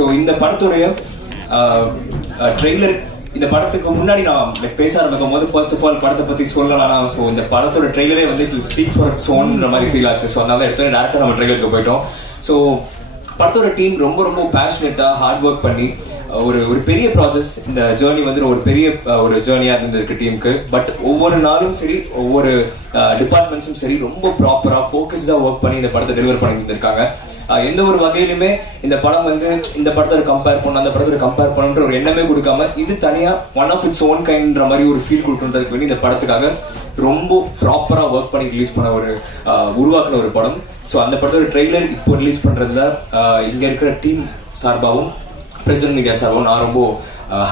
So இந்த படத்துடைய trailer, இந்த படத்துக்கு முன்னாடி நான் பேச ஆரம்பிக்கும் போது ஃபர்ஸ்ட் ஆஃப் ஆல் படத்தை பத்தி சொல்லலாம். ஸோ இந்த படத்தோட ட்ரெய்லரே வந்து ஸ்பீக் ஃபார் இட்ஸ் ஓன்ற மாதிரி ஃபீல் ஆச்சு. ஸோ அதனால எடுத்து டேரக்டா நம்ம ட்ரெய்லருக்கு போயிட்டோம். ஸோ படத்தோட டீம் ரொம்ப ரொம்ப பேஷனேட்டா ஹார்ட் ஒர்க் பண்ணி ஒரு பெரிய ப்ராசஸ். இந்த ஜேர்னி வந்து ஒரு பெரிய ஒரு ஜேர்னியா இருந்திருக்கு டீமுக்கு. பட் ஒவ்வொரு நாளும் சரி, ஒவ்வொரு டிபார்ட்மெண்ட்ஸும் சரி, ரொம்ப ப்ராப்பரா ஃபோக்கஸ்டா ஒர்க் பண்ணி இந்த படத்தை டெலிவர் பண்ணிட்டு இருக்காங்க. எந்த ஒரு வகையிலுமே இந்த படம் வந்து இந்த படத்தோட கம்பேர் பண்ணணும், அந்த படத்தோட கம்பேர் பண்ணணுன்ற ஒரு எண்ணமே கொடுக்காம இது தனியா ஒன் ஆஃப் இட்ஸ் ஓன் கைண்ட்ன்ற மாதிரி ஒரு ஃபீல் கொடுக்குறதுக்கு வேண்டி இந்த படத்துக்காக ரொம்ப ப்ராப்பரா ஒர்க் பண்ணி ரிலீஸ் பண்ண உருவாக்குன ஒரு படம். ஸோ அந்த படத்தோட ட்ரெய்லர் இப்போ ரிலீஸ் பண்றதுல இங்க இருக்கிற டீம் சார்பாகவும் பிரசன்ட் மீடியா சார்பாகவும் நான் ரொம்ப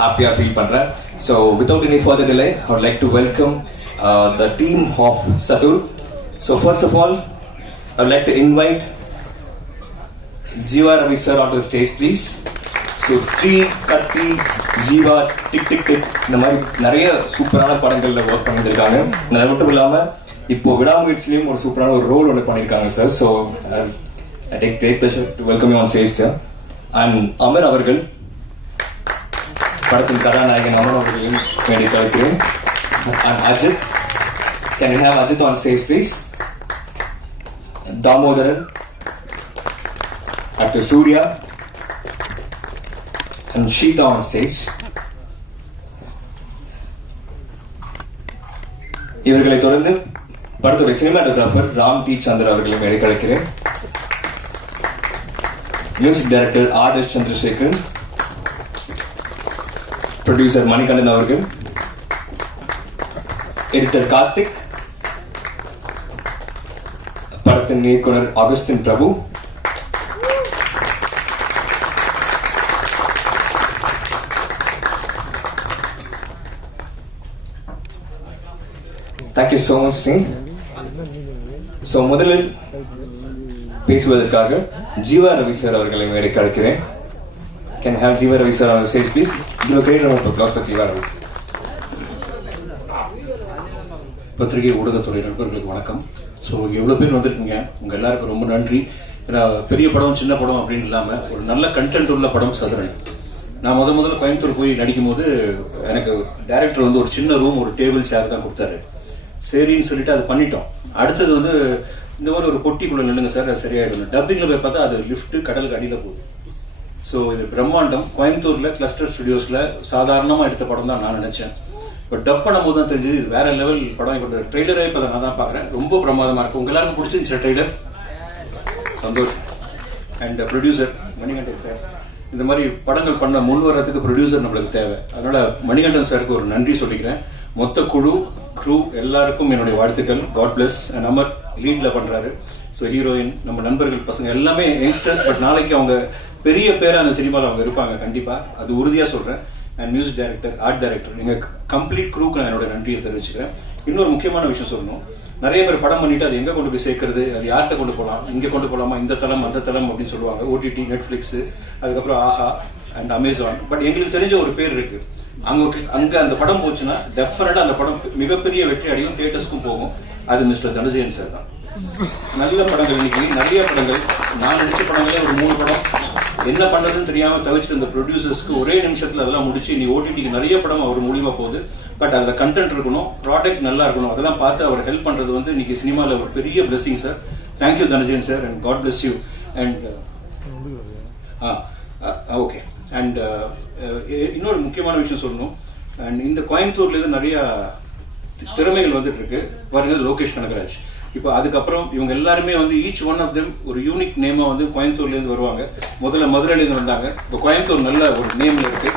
ஹாப்பியா ஃபீல் பண்றேன். So without any further delay I would like to welcome the team of Chathur. So first of all I would like to invite Jeeva Ravi sir onto the stage, please. So, Tree, Katti, Jeeva, Tick Tick Tick, இந்த மாதிரி நிறைய சூப்பரான படங்கள்ல work பண்ணிட்டு இருக்காங்க. அது மட்டும் இல்லாம இப்போ விடாமுயற்சியிலும் ஒரு சூப்பரான ஒரு ரோல் ஒன்று பண்ணியிருக்காங்க sir. So I take great pleasure to welcome you on stage sir. And Amar அவர்கள், படத்தின் கதாநாயகன் அமர் அவர்களையும் வேண்டி கலைக்கிறேன். And Ajit, can we have Ajit on stage please? Damodaran, Actor Surya and Sheeta on stage. இவர்களை தொடர்ந்து படத்துடைய சினிமாட்டோகிராஃபர் ராம் டி சந்திர அவர்களையும் எடுக்கழைக்கிறேன். Music director Adarsh Chandrasekaran, producer Manikandan அவர்கள், எடிட்டர் கார்த்திக், படத்தின் இயக்குனர் Augustine Prabhu, Thank you so much team. So முதலில் பேசுவதற்காக ஜீவா ரவி சார் அவர்களை மேடைக்கு அழைக்கிறேன். Can I have Jeeva Ravi sir on the stage please? Give a great round of applause for Jeeva Ravi. பத்திரிகை ஊடகத்துறை நண்பர்களுக்கு வணக்கம். ஸோ எவ்வளோ பேர் வந்திருக்கீங்க, உங்கள் எல்லாருக்கும் ரொம்ப நன்றி. ஏன்னா பெரிய படம் சின்ன படம் அப்படின்னு இல்லாமல் ஒரு நல்ல கண்டென்ட் உள்ள படம் சதுரன். நான் முதல்ல கோயம்புத்தூர் போய் நடிக்கும் போது எனக்கு டைரக்டர் வந்து ஒரு சின்ன ரூம், ஒரு டேபிள் சேர் தான் கொடுத்தாரு. சரின்னு சொல்லிட்டு அது பண்ணிட்டோம். அடுத்தது வந்து இந்த மாதிரி ஒரு பொட்டிக்குள்ள நில்லுங்க சார், அது சரியாயிடும். டப்பிங்ல போய் பார்த்தா அது லிஃப்ட் கடலுக்கு அடியில போகுது. ஸோ இது பிரம்மாண்டம். கோயம்புத்தூர்ல கிளஸ்டர் ஸ்டுடியோஸ்ல சாதாரணமா எடுத்த படம் தான் நான் நினைச்சேன். பட் டப் பண்ணும் போது தான் தெரிஞ்சது இது வேற லெவல் படம். இப்போ ட்ரெய்லரே இப்போ நான் தான் பாக்குறேன், ரொம்ப பிரமாதமா இருக்கு. உங்க எல்லாருக்கும் பிடிச்சிருந்துச்சு ட்ரெய்லர்? சந்தோஷம். அண்ட் ப்ரொடியூசர் மணிகண்டன் சார், இந்த மாதிரி படங்கள் பண்ண முன் வர்றதுக்கு ப்ரொடியூசர் நம்மளுக்கு தேவை. அதனால மணிகண்டன் சாருக்கு ஒரு நன்றி சொல்லிக்கிறேன். மொத்த குழு எல்லாருக்கும் என்னுடைய வாழ்த்துக்கள். God plus. அமர் லீட்ல பண்றாரு. ஸோ ஹீரோயின், நம்ம நண்பர்கள், பசங்க எல்லாமே யங்ஸ்டர்ஸ். பட் நாளைக்கு அவங்க பெரிய பேரா அந்த சினிமாவில் அவங்க இருப்பாங்க கண்டிப்பா, அது உறுதியா சொல்றேன். And music director, art director, நீங்க கம்ப்ளீட் குரூக்கு நான் என்னோட நன்றியை தெரிவிச்சுக்கிறேன். இன்னொரு முக்கியமான விஷயம் சொல்லணும், நிறைய பேர் படம் பண்ணிட்டு அது எங்க கொண்டு போய் சேர்க்கறது, அது யார்கிட்ட கொண்டு போகலாம், இங்க கொண்டு போகலாமா, இந்த தளம் அந்த தளம் அப்படின்னு சொல்லுவாங்க. ஓடிடி, நெட்ஃபிளிக்ஸ், அதுக்கப்புறம் ஆஹா அண்ட் அமேசான். பட் எங்களுக்கு தெரிஞ்ச ஒரு பேர் இருக்கு. அங்க அந்த படம் போச்சுன்னா டெஃபினட்டா அந்த படம் மிகப்பெரிய வெற்றி அடையும், தியேட்டர்ஸ்க்கும் போகும். அது மிஸ்டர் தனஜயன் சார் தான். நல்ல படங்கள் இன்னைக்கு நிறைய படங்கள், நான் நடிச்ச படங்களே ஒரு 3 படம் என்ன பண்றதுன்னு தெரியாம தவிச்சிட்டு இந்த ப்ரொடியூசர்ஸ்க்கு ஒரே நிமிஷத்துல அதெல்லாம் முடிச்சு நீ ஓடிடிக்கு நிறைய படம் அவர் மூலியமா போகுது. பட் அதுல கண்டென்ட் இருக்கணும், ப்ராடக்ட் நல்லா இருக்கணும், அதெல்லாம் பார்த்து அவர் ஹெல்ப் பண்றது வந்து இன்னைக்கு சினிமால ஒரு பெரிய blessing sir. Thank you Dhananjayan sir and God bless you. And okay. And இன்னொரு முக்கியமான விஷயம் சொல்லணும். அண்ட் இந்த கோயம்புத்தூர்ல இருந்து நிறைய திறமைகள் வந்துட்டு இருக்கு பாருங்க. லோகேஷ் கனகராஜ், இப்போ அதுக்கப்புறம் இவங்க எல்லாருமே வந்து ஈச் ஒன் ஆஃப் தெம் ஒரு யூனிக் நேமா வந்து கோயம்புத்தூர்ல இருந்து வருவாங்க. முதல்ல மதுரையில இருந்து வந்தாங்க, இப்போ கோயம்புத்தூர் நல்ல ஒரு நேம்ல இருக்கு.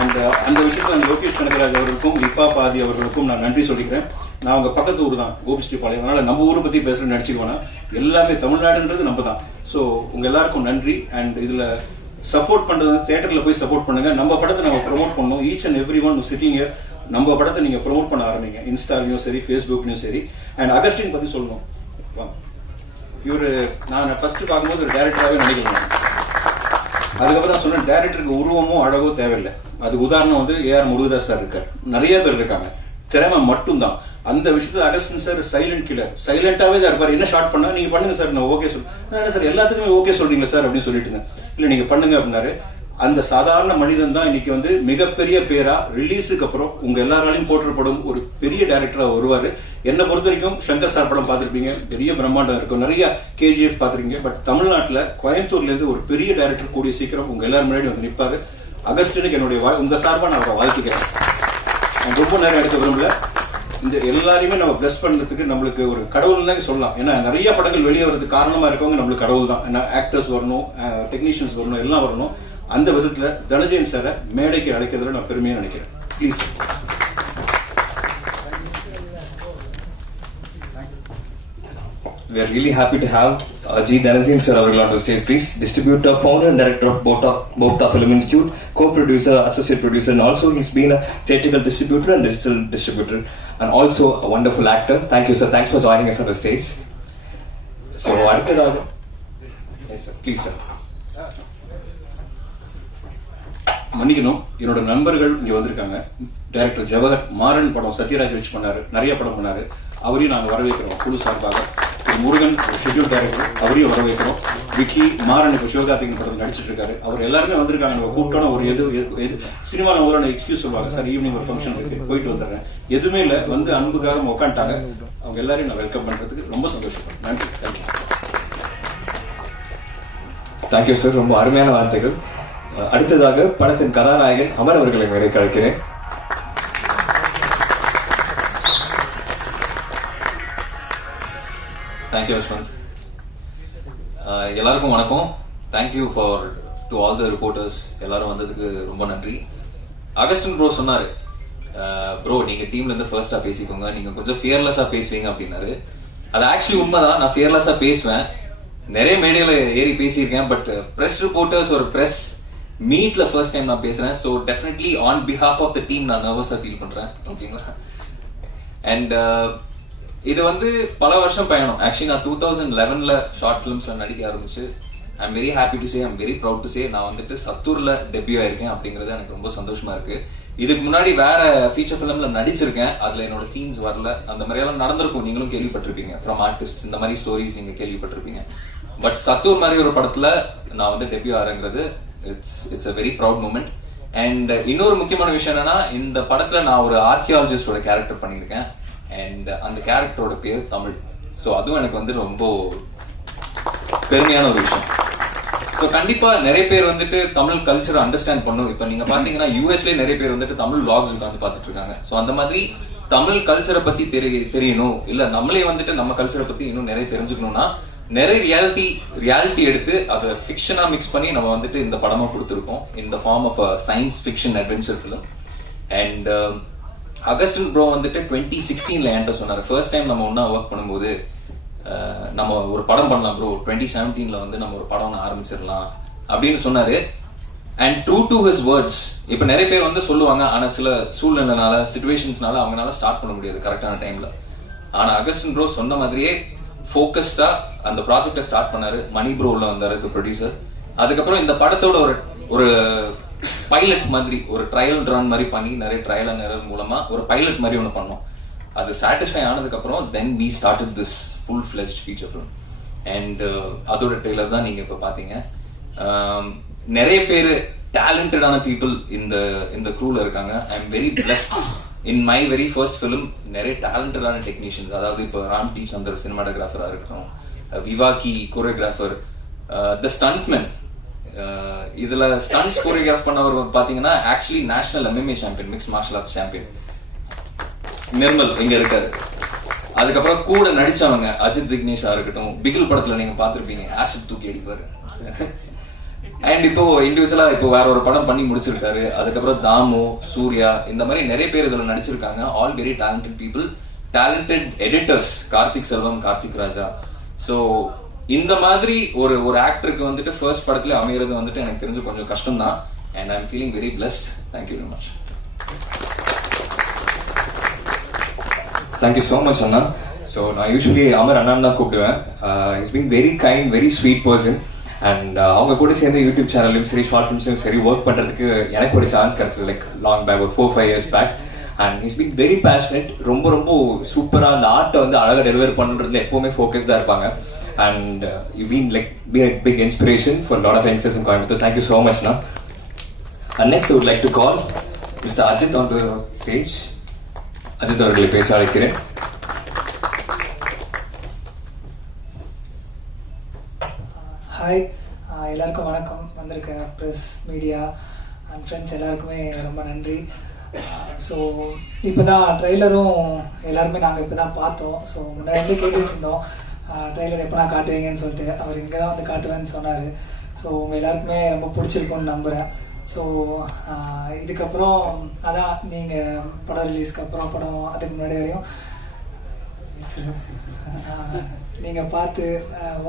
அண்ட் அந்த விஷயத்துல லோகேஷ் கனகராஜ் அவர்களுக்கும் லிப்பா பாதி அவர்களுக்கும் நான் நன்றி சொல்லிக்கிறேன். நான் அவங்க பக்கத்து ஊர் தான், கோபிஸ்ரீபாளையம். அதனால நம்ம ஊரை பத்தி பேசுறேன்னு நினைச்சுக்கோனா, எல்லாமே தமிழ்நாடுன்றது நம்ம தான். ஸோ உங்க எல்லாருக்கும் நன்றி. அண்ட் இதுல சப்போர்ட் பண்றது தியேட்டர்ல போய் சப்போர்ட் பண்ணுங்க. நம்ம படத்தை நம்ம ப்ரொமோட் பண்ணணும். Each and every one sitting here நம்ம படத்தை நீங்க ப்ரொமோட் பண்ண ஆரம்பிங்க, இன்ஸ்டாலையும் சரி, ஃபேஸ்புக்லயும் சரி. அண்ட் அகஸ்டின் பத்தி சொல்லணும். இவரு நான் ஃபர்ஸ்ட் பார்க்கும்போது ஒரு டைரக்டராகவே நினைக்கிறேன். அதுக்கப்புறம் தான் சொன்னேன், டைரக்டருக்கு உருவமோ அழகோ தேவையில்லை. அது உதாரணம் வந்து ஏஆர் முருகதாஸ் சார் இருக்கார், நிறைய பேர் இருக்காங்க. திறமை மட்டும்தான். அந்த விஷயத்துல அகஸ்டின் சார் சைலண்ட் கில்லர், சைலண்டாவே தான் இருப்பாரு. என்ன ஷார்ட் பண்ணா நீங்க பண்ணுங்க சார், நான் ஓகே சொல்றேன் சார், எல்லாத்துக்குமே ஓகே சொல்றீங்களா சார் அப்படின்னு சொல்லிட்டு இருந்தேன். இல்ல நீங்க பண்ணுங்க அப்படின்னாரு. அந்த சாதாரண மனிதன் தான் இன்னைக்கு வந்து மிகப்பெரிய பேரா ரிலீஸுக்கு அப்புறம் உங்க எல்லாராலையும் போற்றப்படும் ஒரு பெரிய டைரக்டரா வருவாரு. என்னை பொறுத்த வரைக்கும் சங்கர் சார் படம் பார்த்திருப்பீங்க, பெரிய பிரம்மாண்டம் இருக்கும், நிறைய KGF பார்த்திருக்கீங்க. பட் தமிழ்நாட்டுல கோயம்புத்தூர்ல இருந்து ஒரு பெரிய டைரக்டர் கூடிய சீக்கிரம் உங்க எல்லாரும் முன்னாடி வந்து நிற்பாரு. அகஸ்டினுக்கு என்னுடைய உங்க சார்பா நான் அவரை வாழ்த்துக்கிறேன். நான் ரொம்ப நேரம் எடுக்க விரும்பல. இந்த எல்லாரையுமே நம்ம பிளஸ் பண்ணதுக்கு நம்மளுக்கு ஒரு கடவுள் தான் சொல்லலாம். ஏன்னா நிறைய படங்கள் வெளியே வரதுக்கு காரணமா இருக்கவங்க நம்மளுக்கு கடவுள் தான். ஏன்னா ஆக்டர்ஸ் வரணும், டெக்னீஷியன்ஸ் வரணும், எல்லாம் வரணும். அந்த விதத்துல தனஜயன் சாரை மேடைக்கு அழைக்கிறதுல நான் பெருமையா நினைக்கிறேன். Please. We are really happy to have G. Dhananjayan sir avagal on the stage, please. Distributor, founder and director of Bofta Film Institute, co-producer, associate producer, and also he's been a theatrical distributor and digital distributor, and also a wonderful actor. Thank you, sir. Thanks for joining us on the stage. So, அடுத்ததாக yes, sir. Please, sir. மன்னிக்கணும், என்னோட நண்பர்கள் இங்க வந்திருக்காங்க. Director Jawahar Maran படம் சத்யராஜ் வச்சு பண்ணாரு, நிறைய படம் பண்ணாரு. அவரையும் நாங்க வரவேற்கிறோம் குழு சார்பாக. முருகன் ஷெட்யூல் டைரக்டர், அவரையும் வரவேற்கிறோம். விக்கி மாறன் இப்போ சிவகார்த்திகன் படத்தில் நடிச்சிட்டு இருக்காரு. அவர் எல்லாருமே வந்திருக்காங்க. நம்ம கூப்பிட்டோன்னா ஒரு எது சினிமாவில் முதல்ல எக்ஸ்கியூஸ் சொல்லுவாங்க, சார் ஈவினிங் ஒரு ஃபங்க்ஷன் இருக்கு போயிட்டு வந்துடுறேன், எதுவுமே இல்லை, வந்து அன்புக்காக உட்காந்துட்டாங்க. அவங்க எல்லாரையும் நான் வெல்கம் பண்றதுக்கு ரொம்ப சந்தோஷப்படுறேன். நன்றி. தேங்க்யூ. தேங்க்யூ சார், ரொம்ப அருமையான வார்த்தைகள். அடுத்ததாக படத்தின் கதாநாயகன் அமர் அவர்களை மேலே கழிக்கிறேன். தேங்க்யூ யஷ்வந்த். எல்லாருக்கும் வணக்கம். Thank you for to all the reporters. எல்லாரும் வந்ததுக்கு ரொம்ப நன்றி. அகஸ்டின் ப்ரோ சொன்னாரு, ப்ரோ நீங்க டீம்ல இருந்து ஃபர்ஸ்டா பேசிக்கோங்க, நீங்க கொஞ்சம் ஃபியர்லெஸ்ஸா பேசுவீங்க அப்படின்னாரு. அது ஆக்சுவலி உண்மைதான், நான் ஃபியர்லெஸ்ஸா பேசுவேன், நிறைய மேடையில ஏறி பேசியிருக்கேன். பட் பிரஸ் ரிப்போர்ட்டர்ஸ் ஒரு பிரஸ் மீட்ல ஃபர்ஸ்ட் டைம் நான் பேசுறேன். So definitely on behalf of the team நான் நர்வஸா ஃபீல் பண்றேன். ஓகேங்களா? அண்ட் இது வந்து பல வருஷம் பயணம். ஆக்சுவலி நான் 2011ல ஷார்ட் பிலிம்ஸ்ல நடிக்க ஆரம்பிச்சு I am very happy to say, I am very proud to say, நான் வந்துட்டு சத்தூர்ல டெபியூ ஆயிருக்கேன். அப்படிங்கிறது எனக்கு ரொம்ப சந்தோஷமா இருக்கு. இதுக்கு முன்னாடி வேற ஃபீச்சர் பிலிம்ல நடிச்சிருக்கேன், அதுல என்னோட சீன்ஸ் வரல. அந்த மாதிரி எல்லாம் நடந்திருக்கும், நீங்களும் கேள்விப்பட்டிருப்பீங்க. ஃப்ரம் ஆர்டிஸ்ட் இந்த மாதிரி ஸ்டோரிஸ் நீங்க கேள்விப்பட்டிருப்பீங்க. பட் சத்தூர் மாதிரி ஒரு படத்துல நான் வந்து டெபியூ ஆறேங்கிறது it's a very proud moment. And இன்னொரு முக்கியமான விஷயம் என்னன்னா, இந்த படத்துல நான் ஒரு ஆர்கியாலஜிஸ்டோட கேரக்டர் பண்ணியிருக்கேன். அண்ட் அந்த கேரக்டரோட பேர் தமிழ். ஸோ அதுவும் எனக்கு வந்து ரொம்ப பெருமையான ஒரு விஷயம். ஸோ கண்டிப்பா நிறைய பேர் வந்துட்டு தமிழ் கல்ச்சரை அண்டர்ஸ்டாண்ட் பண்ணும். இப்போ நீங்க பாத்தீங்கன்னா யூஎஸ்ல நிறைய பேர் வந்துட்டு தமிழ் vlogs உட்காந்து பார்த்துட்டு இருக்காங்க. ஸோ அந்த மாதிரி தமிழ் கல்ச்சரை பத்தி தெரியணும், இல்ல நம்மளே வந்துட்டு நம்ம கல்ச்சரை பத்தி இன்னும் நிறைய தெரிஞ்சுக்கணும்னா நிறைய ரியாலிட்டி எடுத்து அதை ஃபிக்ஷனா மிக்ஸ் பண்ணி நம்ம வந்துட்டு இந்த படமா கொடுத்துருக்கோம். இந்த form of science fiction adventure film. And Augustin bro வந்துட்டு 2016ல என்கிட்ட சொன்னாரு, ஃபர்ஸ்ட் டைம் நம்ம ஒன்னா ஒர்க் பண்ணும்போது நம்ம ஒரு படம் பண்ணலாம் ப்ரோ, 2017ல வந்து நம்ம ஒரு படம் ஆரம்பிச்சிடலாம் அப்படின்னு சொன்னாரு. And true to his words. இப்ப நிறைய பேர் வந்து சொல்லுவாங்க, ஆனா சில சூழ்நிலைனால சிச்சுவேஷன்ஸ்னால அவங்களால ஸ்டார்ட் பண்ண முடியாது கரெக்டான டைம்ல. ஆனா அகஸ்டின் ப்ரோ சொன்ன மாதிரியே ஃபோக்கஸ்டா அந்த ப்ராஜெக்டை ஸ்டார்ட் பண்ணாரு. மணி ப்ரோ உள்ள வந்தாரு ப்ரொடியூசர். அதுக்கப்புறம் இந்த படத்தோட ஒரு பைலட் மாதிரி ஒரு ட்ரையல் ரன் மாதிரி பண்ணி நிறைய ட்ரையல் அண்ட் எரர் மூலமா ஒரு பைலட் மாதிரி ஒன்று பண்ணோம். அது சாட்டிஸ்ஃபை ஆனதுக்கு அப்புறம் then we started this full fledged feature film. And அதோட ட்ரெய்லர் தான் நீங்க இப்ப பாத்தீங்க. நிறைய பேர் டேலண்டடான பீப்புள் இந்த க்ரூல இருக்காங்க. I am very blessed. In my very first film நிறைய டேலண்டடான டெக்னீஷியன்ஸ், அதாவது இப்போ ராம் டி சந்தர் சினிமாட்டோகிராஃபரா இருக்கட்டும், விவாக்கி கோரியோகிராஃபர், த ஸ்டண்ட்மேன். இதுல ஸ்டன்ட்ஸ் கோரியோகிராஃப் பண்ணவர் பாத்தீங்கன்னா actually national MMA champion, mix martial arts champion Nirmal இங்க இருக்காரு. அதுக்கப்புறம் கூட நடிச்சவங்க அஜித் விக்னேஷா இருக்கட்டும், பிகில் படத்துல நீங்க பாத்திருப்பீங்க, ஆசிட் தூக்கி அடிப்பாரு. அண்ட் இப்போ இண்டிவிஜுவலா இப்போ வேற ஒரு படம் பண்ணி முடிச்சிருக்காரு. அதுக்கப்புறம் தாமு, சூர்யா, இந்த மாதிரி நிறைய பேர் இதுல நடிச்சிருக்காங்க. All very talented people, talented editors, Karthik Selvam, Karthik Raja. So இந்த மாதிரி ஒரு ஆக்டருக்கு வந்துட்டு ஃபர்ஸ்ட் படத்துல அமைகிறது வந்துட்டு எனக்கு தெரிஞ்சு கொஞ்சம் கஷ்டம் தான். And I am feeling very blessed. Thank you very much. Thank you so much Anna. So நான் யூஸ்வலி அமர் அண்ணான்னு தான் கூப்பிடுவேன். Is been very kind, very sweet person. And அவங்க கூட சேர்ந்து யூடியூப் சேனல்லையும் சரி, ஷார்ட் ஃபிலிம்ஸ்லையும் சரி ஒர்க் பண்றதுக்கு எனக்கு ஒரு சான்ஸ் கிடைச்சது, லைக் லாங் பேக், ஒரு 4-5 years back. And is been very passionate. ரொம்ப சூப்பரா அந்த ஆர்ட்டை வந்து அழகாக டெலிவர் பண்றதுல எப்பவுமே ஃபோக்கஸ்டா இருப்பாங்க. And you've been a big inspiration for a lot of youngsters in Coimbatore. Thank you so much, na. And next I would like to call Mr. Ajit on the stage. Ajit அவர்களை பேச அழைக்கிறேன். Hi, எல்லாருக்கும் வணக்கம். வந்திருக்க press, media and friends எல்லாருக்குமே ரொம்ப நன்றி. So இப்போ தான் ட்ரெய்லரும் எல்லாருமே நாங்கள் இப்போ தான் பார்த்தோம். ஸோ முன்னாடி கேட்டுட்டு இருந்தோம் ட்ரெய்லர் எப்போ நான் காட்டுவீங்கன்னு சொல்லிட்டு. அவர் இங்கே தான் வந்து காட்டுவேன்னு சொன்னார். ஸோ உங்கள் எல்லாருக்குமே ரொம்ப பிடிச்சிருக்கும்னு நம்புகிறேன். ஸோ இதுக்கப்புறம் அதான் நீங்கள் படம் ரிலீஸ்க்கு அப்புறம் படம் அதுக்கு முன்னாடி வரையும் நீங்கள் பார்த்து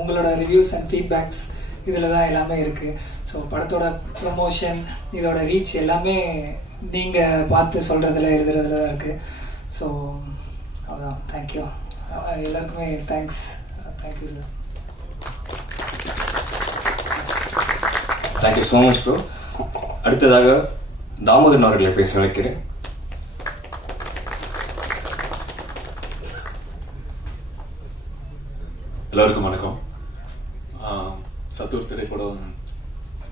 உங்களோட ரிவ்யூஸ் அண்ட் ஃபீட்பேக்ஸ் இதில் தான் எல்லாமே இருக்குது. ஸோ படத்தோட ப்ரொமோஷன், இதோட ரீச் எல்லாமே நீங்கள் பார்த்து சொல்கிறதுல எழுதுறதுல தான் இருக்குது. ஸோ அதான், தேங்க்யூ எல்லாருக்குமே. Thanks. Thank you sir. Thank you so much bro. அடுத்ததாக தாமோதரன் அவர்களை பேச அழைக்கிறேன். எல்லாருக்கும் வணக்கம். சத்தூர் திரைப்படம்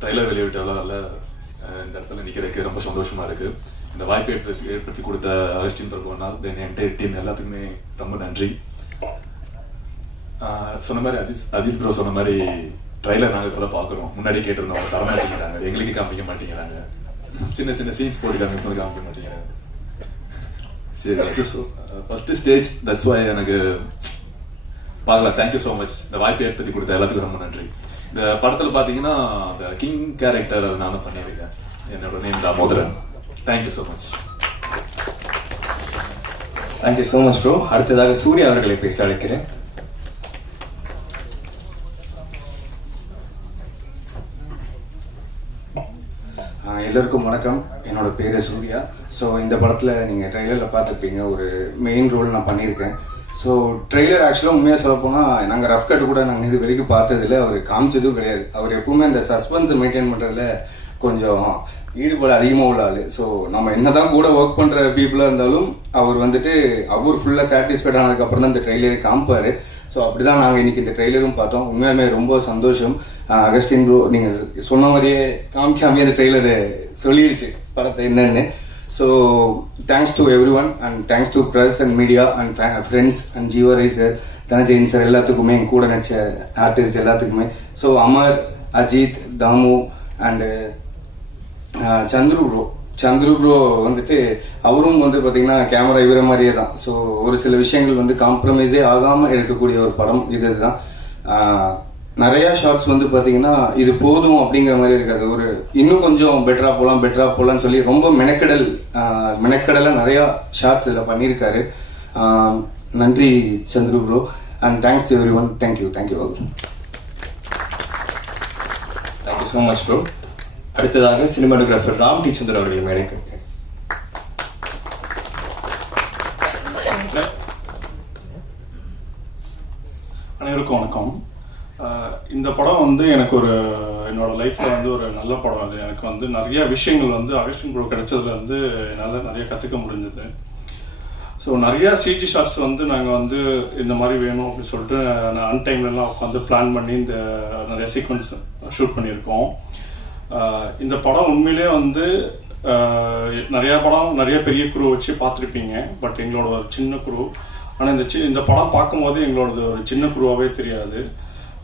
ட்ரைலர் வெளியிட்டால இந்த இடத்துல நிக்கிறதுக்கு ரொம்ப சந்தோஷமா இருக்கு. இந்த வாய்ப்பை ஏற்படுத்தி கொடுத்த அகஸ்டின் பிரபுனா தென் என்டையர் டீம் எல்லாத்துக்குமே ரொம்ப நன்றி. சொன்ன மாதிரி அஜித் ப்ரோ சொன்ன மாதிரி ட்ரைலர் நாங்கள் இப்பதான் பாக்குறோம். முன்னாடி கேட்டிருந்தோம், தர மாட்டேங்கிறாங்க, எங்களுக்கு காமிக்க மாட்டேங்கிறாங்க, சின்ன சின்ன சீன்ஸ் போட்டு காமிக்க மாட்டேங்கிறாங்க. சரி, ஃபர்ஸ்ட் ஸ்டேஜ், தட்ஸ் வை எனக்கு பார்க்கலாம். Thank you so much. இந்த வாய்ப்பை ஏற்படுத்தி கொடுத்த எல்லாத்துக்கும் ரொம்ப நன்றி. இந்த படத்துல பாத்தீங்கன்னா அந்த கிங் கேரக்டர் அதை நான் பண்ணியிருக்கேன். என்னோட name Damodaran. Thank you so much. Thank you so much bro. அடுத்ததாக சூர்யா அவர்களை பேச அழைக்கிறேன். எல்லாருக்கும் வணக்கம். என்னோட பேரு சூர்யா. ஸோ இந்த படத்தில் நீங்கள் ட்ரெய்லரில் பார்த்துருப்பீங்க, ஒரு மெயின் ரோல் நான் பண்ணியிருக்கேன். ஸோ ட்ரெய்லர் ஆக்சுவலாக உண்மையாக சொல்லப்போனால் நாங்கள் ரஃப் கட் கூட நாங்கள் இது வரைக்கும் பார்த்ததில்ல, அவர் காமிச்சதும் கிடையாது. அவர் எப்பவுமே இந்த சஸ்பென்ஸை மெயின்டைன் பண்ணுறதுல கொஞ்சம் ஈடுபாடு அதிகமாக உள்ள ஆள். ஸோ நம்ம என்னதான் கூட ஒர்க் பண்ணுற பீப்புளாக இருந்தாலும் அவர் ஃபுல்லாக சாட்டிஸ்ஃபைட் ஆனதுக்கப்புறம் தான் இந்த ட்ரெய்லரை காமிப்பார். ஸோ அப்படிதான் நாங்கள் இன்னைக்கு இந்த ட்ரெய்லரும் பார்த்தோம். உண்மையாலுமே ரொம்ப சந்தோஷம். அகஸ்டின் ப்ரோ நீங்கள் சொன்ன மாதிரியே காமிக்காமே அந்த ட்ரெய்லரு சொல்லிடுச்சு படத்தை என்னன்னு. So thanks to everyone and thanks to press and media and friends and ஜீவரை சார், தனஜெயின் சார், எல்லாத்துக்குமே என் கூட நடிச்ச ஆர்டிஸ்ட் எல்லாத்துக்குமே. So Amar, Ajith, Thamu and Chandru bro அவரும் பாத்தீங்கன்னா கேமரா இவர மாதிரியே தான். ஸோ ஒரு சில விஷயங்கள் காம்ப்ரமைஸே ஆகாம இருக்கக்கூடிய ஒரு படம் இதுதான். நிறைய ஷார்ட்ஸ் பாத்தீங்கன்னா இது போதும் அப்படிங்கிற மாதிரி இருக்காது. ஒரு இன்னும் கொஞ்சம் பெட்டரா போலாம்னு சொல்லி ரொம்ப மெனக்கடல நிறைய ஷார்ட்ஸ் இதுல பண்ணியிருக்காரு. நன்றி Chandru bro and thanks to every one. Thank you all. Thank you so much bro. அடுத்ததாக சினிமாட்டோகிராஃபர் ராம் டி சந்திரன் அவர்கள் மேடைக்கு. அனைவருக்கும் வணக்கம். இந்த படம் எனக்கு என்னோட லைஃப்ல ஒரு நல்ல படம். அது எனக்கு நிறைய விஷயங்கள் அகஸ்டின் ப்ரோ கிடைச்சதுல என்னால நிறைய கத்துக்க முடிஞ்சது. ஸோ நிறைய சிஜி ஷாட்ஸ் நாங்கள் இந்த மாதிரி வேணும் அப்படின்னு சொல்லிட்டு நான் அன்டைம்லாம் உட்காந்து பிளான் பண்ணி இந்த நிறைய சீக்வன்ஸ் ஷூட் பண்ணியிருக்கோம். இந்த படம் உண்மையிலே நிறைய பெரிய குரூ வச்சு பார்த்துருப்பீங்க. பட் எங்களோட ஒரு சின்ன குரூ. ஆனால் இந்த படம் பார்க்கும்போது எங்களோட ஒரு சின்ன குரூவாகவே தெரியாது.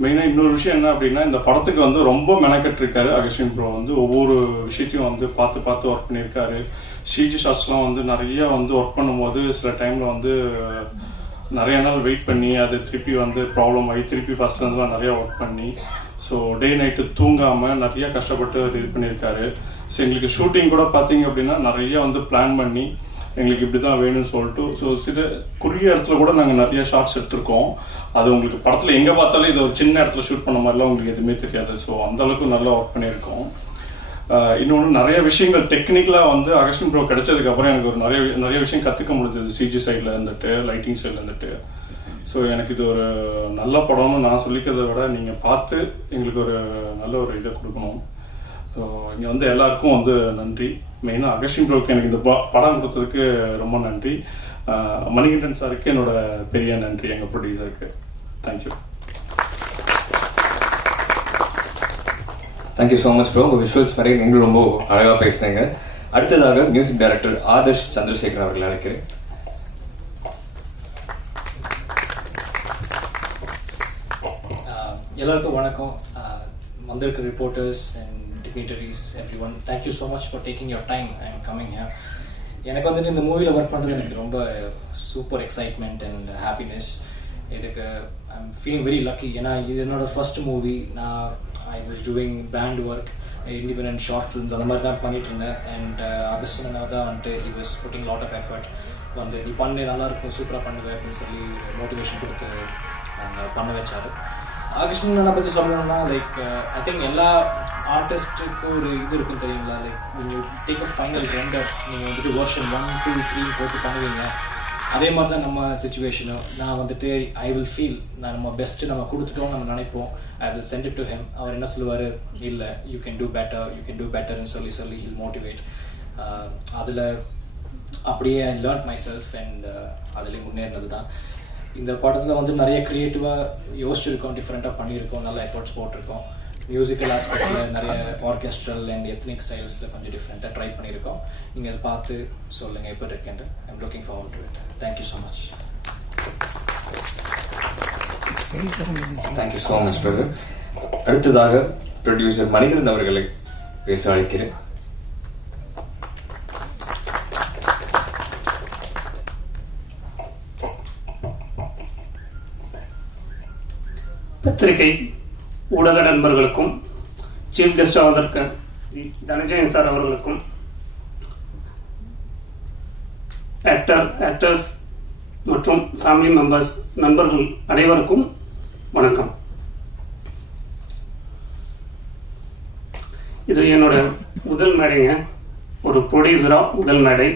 மெயினாக இன்னொரு விஷயம் என்ன அப்படின்னா, இந்த படத்துக்கு ரொம்ப மெனக்கெட்டிருக்காரு அகஸ்டின் ப்ரோ. ஒவ்வொரு விஷயத்தையும் பார்த்து ஒர்க் பண்ணியிருக்காரு. சிஜி ஷாட்ஸ்லாம் நிறைய ஒர்க் பண்ணும்போது சில டைம்ல நிறைய நாள் வெயிட் பண்ணி அது திருப்பி ப்ராப்ளம் ஆகி திருப்பி ஃபர்ஸ்ட்லாம் நிறைய ஒர்க் பண்ணி ஸோ டே நைட்டு தூங்காம நிறைய கஷ்டப்பட்டு இது பண்ணியிருக்காரு. ஸோ எங்களுக்கு ஷூட்டிங் கூட பார்த்தீங்க அப்படின்னா நிறைய பிளான் பண்ணி எங்களுக்கு இப்படிதான் வேணும்னு சொல்லிட்டு ஸோ சில குறுகிய இடத்துல கூட நாங்கள் நிறைய ஷார்ட்ஸ் எடுத்திருக்கோம். அது உங்களுக்கு படத்துல எங்க பார்த்தாலும் இது ஒரு சின்ன இடத்துல ஷூட் பண்ண மாதிரிலாம் உங்களுக்கு எதுவுமே தெரியாது. ஸோ அந்த அளவுக்கு நல்லா ஒர்க் பண்ணியிருக்கோம். இன்னொன்று நிறைய விஷயங்கள் டெக்னிக்கலா அகஸ்டின் ப்ரோ கிடைச்சதுக்கு அப்புறம் எனக்கு ஒரு நிறைய விஷயம் கத்துக்க முடிஞ்சது. சிஜி சைட்ல லைட்டிங் சைட்ல ஸோ எனக்கு இது ஒரு நல்ல படம்னு நான் சொல்லிக்கிறத விட நீங்க பார்த்து எங்களுக்கு ஒரு நல்ல ஒரு இதை கொடுக்கணும். ஸோ இங்க எல்லாருக்கும் நன்றி. மெயினா அகஸ்டின் ப்ரோக்கு எனக்கு இந்த படம் கொடுத்ததுக்கு ரொம்ப நன்றி. மணிகண்டன் சாருக்கு என்னோட பெரிய நன்றி, எங்க ப்ரொடியூசருக்கு. Thank you. Thank you so much bro. உங்கள் விஷுவல்ஸ் மாதிரி நீங்களும் ரொம்ப அழகாக பேசுனீங்க. அடுத்ததாக மியூசிக் டைரக்டர் ஆதர்ஷ் சந்திரசேகர் அவர்கள் அழைக்கிறேன். எல்லாருக்கும் வணக்கம். வந்திருக்க reporters and dignitaries every one, thank you so much for taking your time and coming here. எனக்கு வந்துட்டு இந்த மூவியில் ஒர்க் பண்ணுறது எனக்கு ரொம்ப சூப்பர் எக்ஸைட்மெண்ட் அண்ட் ஹாப்பினஸ். இதுக்கு I am feeling very lucky. ஏன்னா இது என்னோட ஃபர்ஸ்ட் மூவி. நான் I was doing band work, independent short films அந்த மாதிரி தான் பண்ணிட்டு இருந்தேன். அண்ட் ஆகஸ்ட் தான் வந்துட்டு he was putting lot of effort. வந்து நீ பண்ணு, நல்லா இருக்கும், சூப்பராக பண்ணுவேன் அப்படின்னு சொல்லி மோட்டிவேஷன் கொடுத்து பண்ண வச்சாரு. ஆகஸ்டினை பற்றி சொல்லணும்னா லைக் ஐ திங்க் எல்லா ஆர்டிஸ்ட்டுக்கும் ஒரு இது இருக்கும் தெரியுங்களா, லைக் நீங்கள் டேக் அ ஃபைனல் ரெண்டர், நீங்கள் வந்துட்டு வெர்ஷன் 1, 2, 3 போட்டு பண்ணுவீங்க. அதே மாதிரி தான் நம்ம சுச்சுவேஷனும். நான் வந்துட்டு ஐ வில் ஃபீல் நான் நம்ம பெஸ்ட்டு நம்ம கொடுத்துட்டோம் நம்ம நினைப்போம். I will sent it to him. அவர் என்ன சொல்லுவார், இல்லை யூ கேன் டூ பெட்டர்னு சொல்லி ஹில் மோட்டிவேட். அதில் அப்படியே I learn myself and அதிலே முன்னேறினது தான். இந்த படத்தில் வந்து நிறைய க்ரியேட்டிவாக யோசிச்சிருக்கோம், டிஃப்ரெண்ட்டாக பண்ணியிருக்கோம், நல்ல எஃபர்ட்ஸ் போட்டிருக்கோம். மியூசிக்கல் ஆஸ்பெக்டில் நிறைய ஆர்கெஸ்ட்ரல் அண்ட் எத்னிக் ஸ்டைல்ஸில் கொஞ்சம் டிஃப்ரெண்ட்டாக ட்ரை பண்ணியிருக்கோம். நீங்கள் அதை பார்த்து சொல்லுங்கள் எப்படி இருக்கேன்ட்டு. I am looking forward to it. Thank you so much. Thank you so much brother. அடுத்ததாக ப்ரொடியூசர் மணிகண்டன் அவர்களை பேச அழைக்கிறேன். பத்திரிகை ஊடக நண்பர்களுக்கும் சீஃப் கெஸ்டாக வந்திருக்க தனஞ்சயன் சார் அவர்களுக்கும், ஆக்டர்ஸ் மற்றும் ஃபேமிலி மெம்பர்ஸ், நண்பர்கள் அனைவருக்கும் வணக்கம். இது என்னோட முதல் மேடைங்க, ஒரு ப்ரொடியூசரா முதல் மேடை.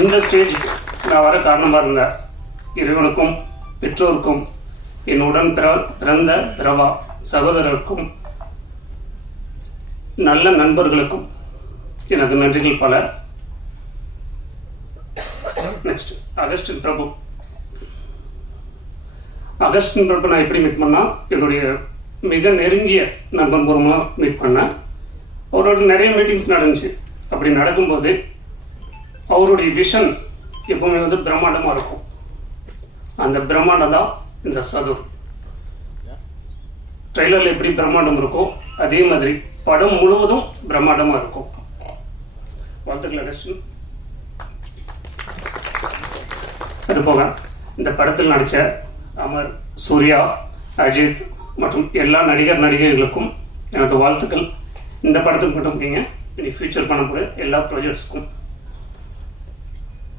இந்த ஸ்டேஜ் நான் வர காரணமாக இருந்த இறைவனுக்கும் பெற்றோருக்கும் என்னுடன் பிறந்த பிரவா சகோதரருக்கும் நல்ல நண்பர்களுக்கும் எனது நன்றிகள் பல. நெக்ஸ்ட் அகஸ்டின் பிரபு நான் எப்படி மீட் பண்ணா, என்னுடைய மிக நெருங்கிய நண்பன் மூலமா மீட் பண்ணேன். அவரோட நிறைய மீட்டிங்ஸ் நடந்துச்சு. அப்படி நடக்கும்போது அவருடைய விஷன் எப்பவுமே வந்து பிரம்மாண்டமா இருக்கும். அந்த பிரம்மாண்டம் தான் இந்த சதுர். ட்ரெய்லர்ல எப்படி பிரம்மாண்டம் இருக்கோ அதே மாதிரி படம் முழுவதும் பிரம்மாண்டமா இருக்கும். வாழ்த்துக்கள் அகஸ்டின். அது போக இந்த படத்தில் நடிச்ச அமர், சூர்யா, அஜித் மற்றும் எல்லா நடிகர்களுக்கும் எனது வாழ்த்துக்கள். இந்த படத்துக்கு மட்டும் நீங்க இனி ஃபியூச்சர் பண்ணக்கூடிய எல்லா ப்ராஜெக்ட்ஸ்க்கும்.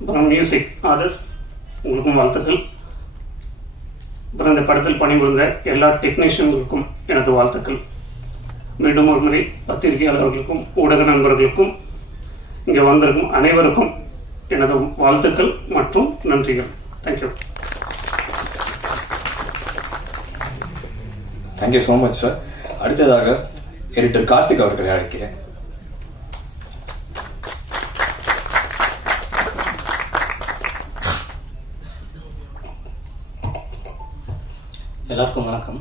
அப்புறம் மியூசிக் ஆதர்ஸ், உங்களுக்கும் வாழ்த்துக்கள். அப்புறம் இந்த படத்தில் பணிபுரிந்த எல்லா டெக்னீஷியன்களுக்கும் எனது வாழ்த்துக்கள். மீண்டும் ஒரு முறை பத்திரிகையாளர்களுக்கும் ஊடக நண்பர்களுக்கும் இங்கே வந்திருக்கும் அனைவருக்கும் எனது வாழ்த்துக்கள் மற்றும் நன்றிகள். Thank you. Thank you so much sir. அடுத்ததாக எடிட்டர் கார்த்திக் அவர்களை அழைக்கிறேன். எல்லாருக்கும் வணக்கம்.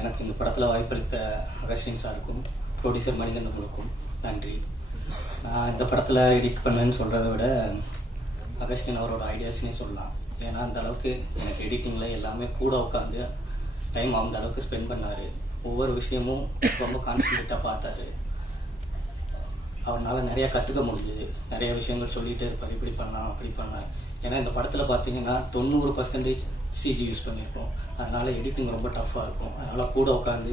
எனக்கு இந்த படத்தில் வாய்ப்பளித்த அகஸ்டின் சாருக்கும் ப்ரொடியூசர் மணிகண்டனுக்கும் நன்றி. நான் இந்த படத்தில் எடிட் பண்ணேன்னு சொல்கிறத விட அகஸ்டின் அவரோட ஐடியாஸ்னே சொல்லலாம். ஏன்னா அந்த அளவுக்கு எனக்கு எடிட்டிங்கில் எல்லாமே கூட உட்காந்து டைம் அந்த அளவுக்கு ஸ்பெண்ட் பண்ணார். ஒவ்வொரு விஷயமும் ரொம்ப கான்சன்ட்ரேட்டாக பார்த்தாரு. அவரால் நிறையா கற்றுக்க முடிஞ்சுது. நிறைய விஷயங்கள் சொல்லிகிட்டே இருப்பார், இப்படி பண்ணலாம் அப்படி பண்ணலாம். ஏன்னா இந்த படத்தில் பார்த்தீங்கன்னா 90% சிஜி யூஸ் பண்ணியிருப்போம். அதனால் எடிட்டிங் ரொம்ப டஃப்பாக இருக்கும். அதனால் கூட உட்காந்து